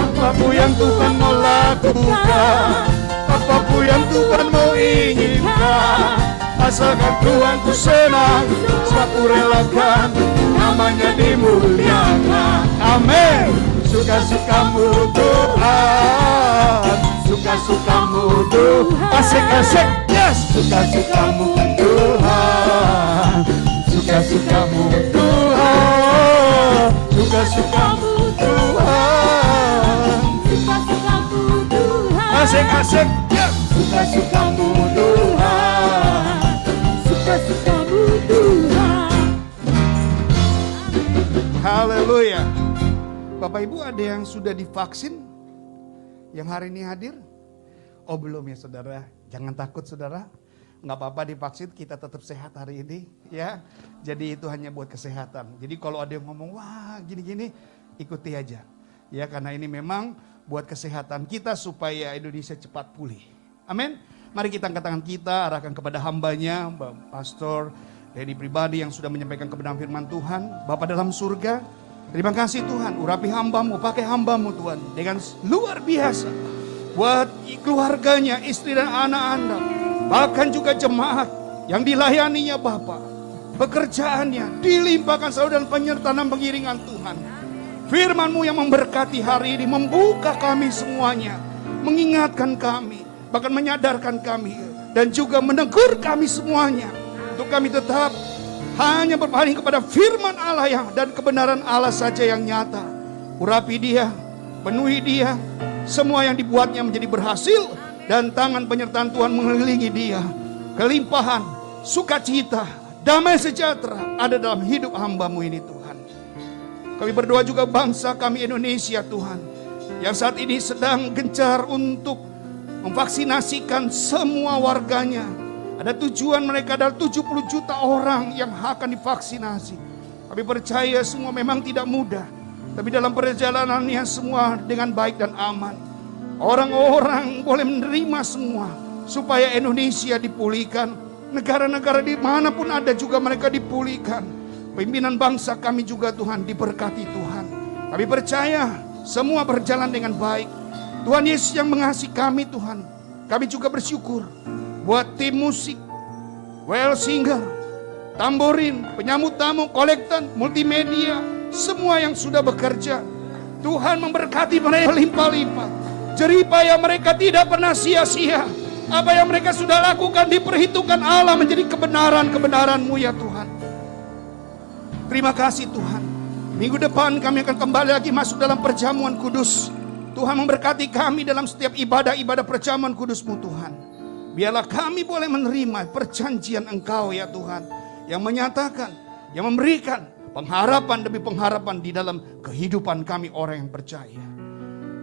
Apapun yang Tuhan mau lakukan, apapun yang Tuhan mau inginkan, asalkan Tuhan ku senang, aku relakan, namanya dimuliakan. Amin. Suka-sukamu Tuhan, suka-sukamu Tuhan. Asik-asik, yes. Suka-sukamu Tuhan, suka-sukamu Tuhan, suka-sukamu Tuhan, Suka-sukamu Tuhan. asik-asik, yes. Suka-sukamu Tuhan. Suka-sukamu Tuhan. Haleluya. Bapak Ibu ada yang sudah divaksin? Yang hari ini hadir? Oh belum ya saudara, jangan takut saudara. Nggak apa-apa divaksin, kita tetap sehat hari ini ya. Jadi itu hanya buat kesehatan. Jadi kalau ada yang ngomong, wah gini-gini, ikuti aja. Ya karena ini memang buat kesehatan kita supaya Indonesia cepat pulih. Amin. Mari kita angkat tangan kita, arahkan kepada hambanya, Pastor Denny pribadi yang sudah menyampaikan kebenaran firman Tuhan. Bapa dalam surga, terima kasih Tuhan, urapi hambamu, pakai hambamu Tuhan. Dengan luar biasa. Buat keluarganya, istri dan anak-anak. Bahkan juga jemaat yang dilayaninya Bapa. Pekerjaannya dilimpahkan selalu dan penyertaan dan pengiringan Tuhan. Firman-Mu yang memberkati hari ini, membuka kami semuanya. Mengingatkan kami, bahkan menyadarkan kami. Dan juga menegur kami semuanya. Untuk kami tetap hanya berpaling kepada firman Allah yang dan kebenaran Allah saja yang nyata. Urapi dia, penuhi dia, semua yang dibuatnya menjadi berhasil. Dan tangan penyertaan Tuhan mengelilingi dia. Kelimpahan, sukacita, damai sejahtera ada dalam hidup hamba-Mu ini Tuhan. Kami berdoa juga bangsa kami Indonesia Tuhan. Yang saat ini sedang gencar untuk memvaksinasikan semua warganya. Ada tujuan mereka adalah 70 juta orang yang akan divaksinasi. Kami percaya semua memang tidak mudah. Tapi dalam perjalanannya semua dengan baik dan aman. Orang-orang boleh menerima semua. Supaya Indonesia dipulihkan. Negara-negara dimanapun ada juga mereka dipulihkan. Pimpinan bangsa kami juga Tuhan diberkati Tuhan. Kami percaya semua berjalan dengan baik. Tuhan Yesus yang mengasihi kami Tuhan. Kami juga bersyukur. Buat tim musik, well singer, tamborin, penyambut tamu, kolektan, multimedia, semua yang sudah bekerja. Tuhan memberkati mereka limpah-limpah. Jeripaya mereka tidak pernah sia-sia. Apa yang mereka sudah lakukan diperhitungkan Allah menjadi kebenaran-kebenaran-Mu ya Tuhan. Terima kasih Tuhan. Minggu depan kami akan kembali lagi masuk dalam perjamuan kudus. Tuhan memberkati kami dalam setiap ibadah-ibadah perjamuan kudus-Mu Tuhan. Biarlah kami boleh menerima perjanjian Engkau ya Tuhan. Yang menyatakan, yang memberikan pengharapan demi pengharapan di dalam kehidupan kami orang yang percaya.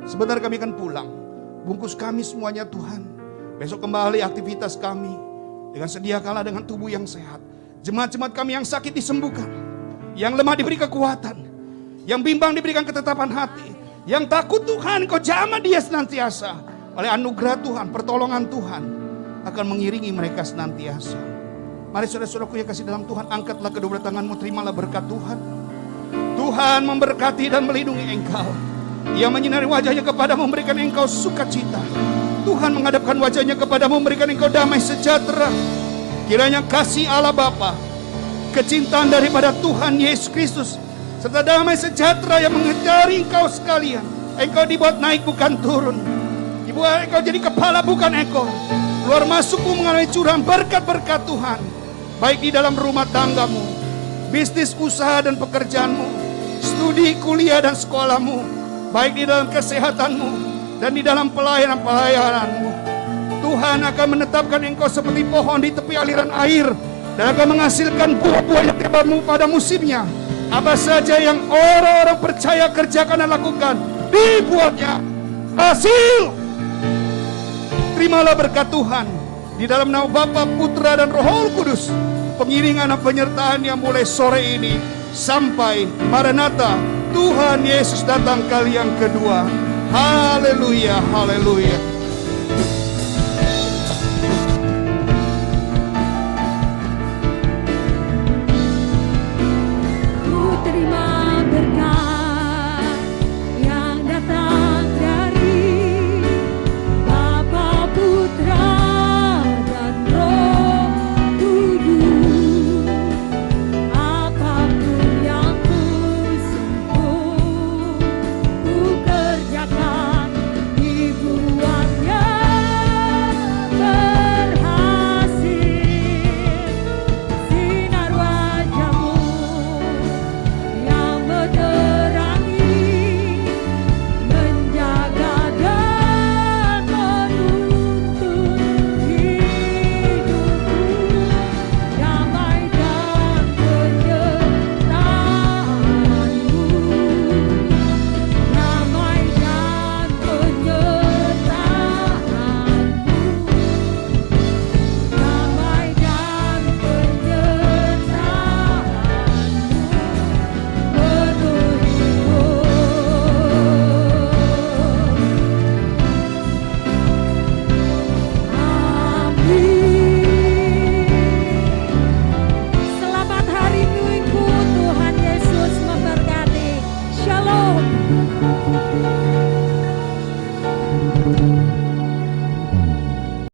Sebentar kami akan pulang. Bungkus kami semuanya Tuhan. Besok kembali aktivitas kami. Dengan sedia kala dengan tubuh yang sehat. Jemaat-jemaat kami yang sakit disembuhkan. Yang lemah diberi kekuatan. Yang bimbang diberikan ketetapan hati. Yang takut Tuhan Kau jamah dia senantiasa. Oleh anugerah Tuhan, pertolongan Tuhan akan mengiringi mereka senantiasa. Mari saudara-saudaraku yang kasih dalam Tuhan, angkatlah kedua belah tanganmu, terimalah berkat Tuhan. Tuhan memberkati dan melindungi engkau. Ia menyinari wajahnya kepadamu, memberikan engkau sukacita. Tuhan menghadapkan wajahnya kepadamu, memberikan engkau damai sejahtera. Kiranya kasih Allah Bapa, kecintaan daripada Tuhan Yesus Kristus, serta damai sejahtera yang mengejari engkau sekalian. Engkau dibuat naik bukan turun, dibuat engkau jadi kepala bukan ekor. Keluar masukmu mengalami curahan berkat-berkat Tuhan, baik di dalam rumah tanggamu, bisnis, usaha dan pekerjaanmu, studi, kuliah dan sekolahmu, baik di dalam kesehatanmu dan di dalam pelayanan-pelayananmu. Tuhan akan menetapkan engkau seperti pohon di tepi aliran air dan akan menghasilkan buah-buah yang terbaru pada musimnya. Apa saja yang orang-orang percaya kerjakan dan lakukan, dibuatnya hasil. Terimalah berkat Tuhan di dalam nama Bapa, Putra dan Roh Kudus. Pengiringan dan penyertaan yang mulai sore ini sampai Maranatha, Tuhan Yesus datang kali yang kedua. Haleluya, haleluya.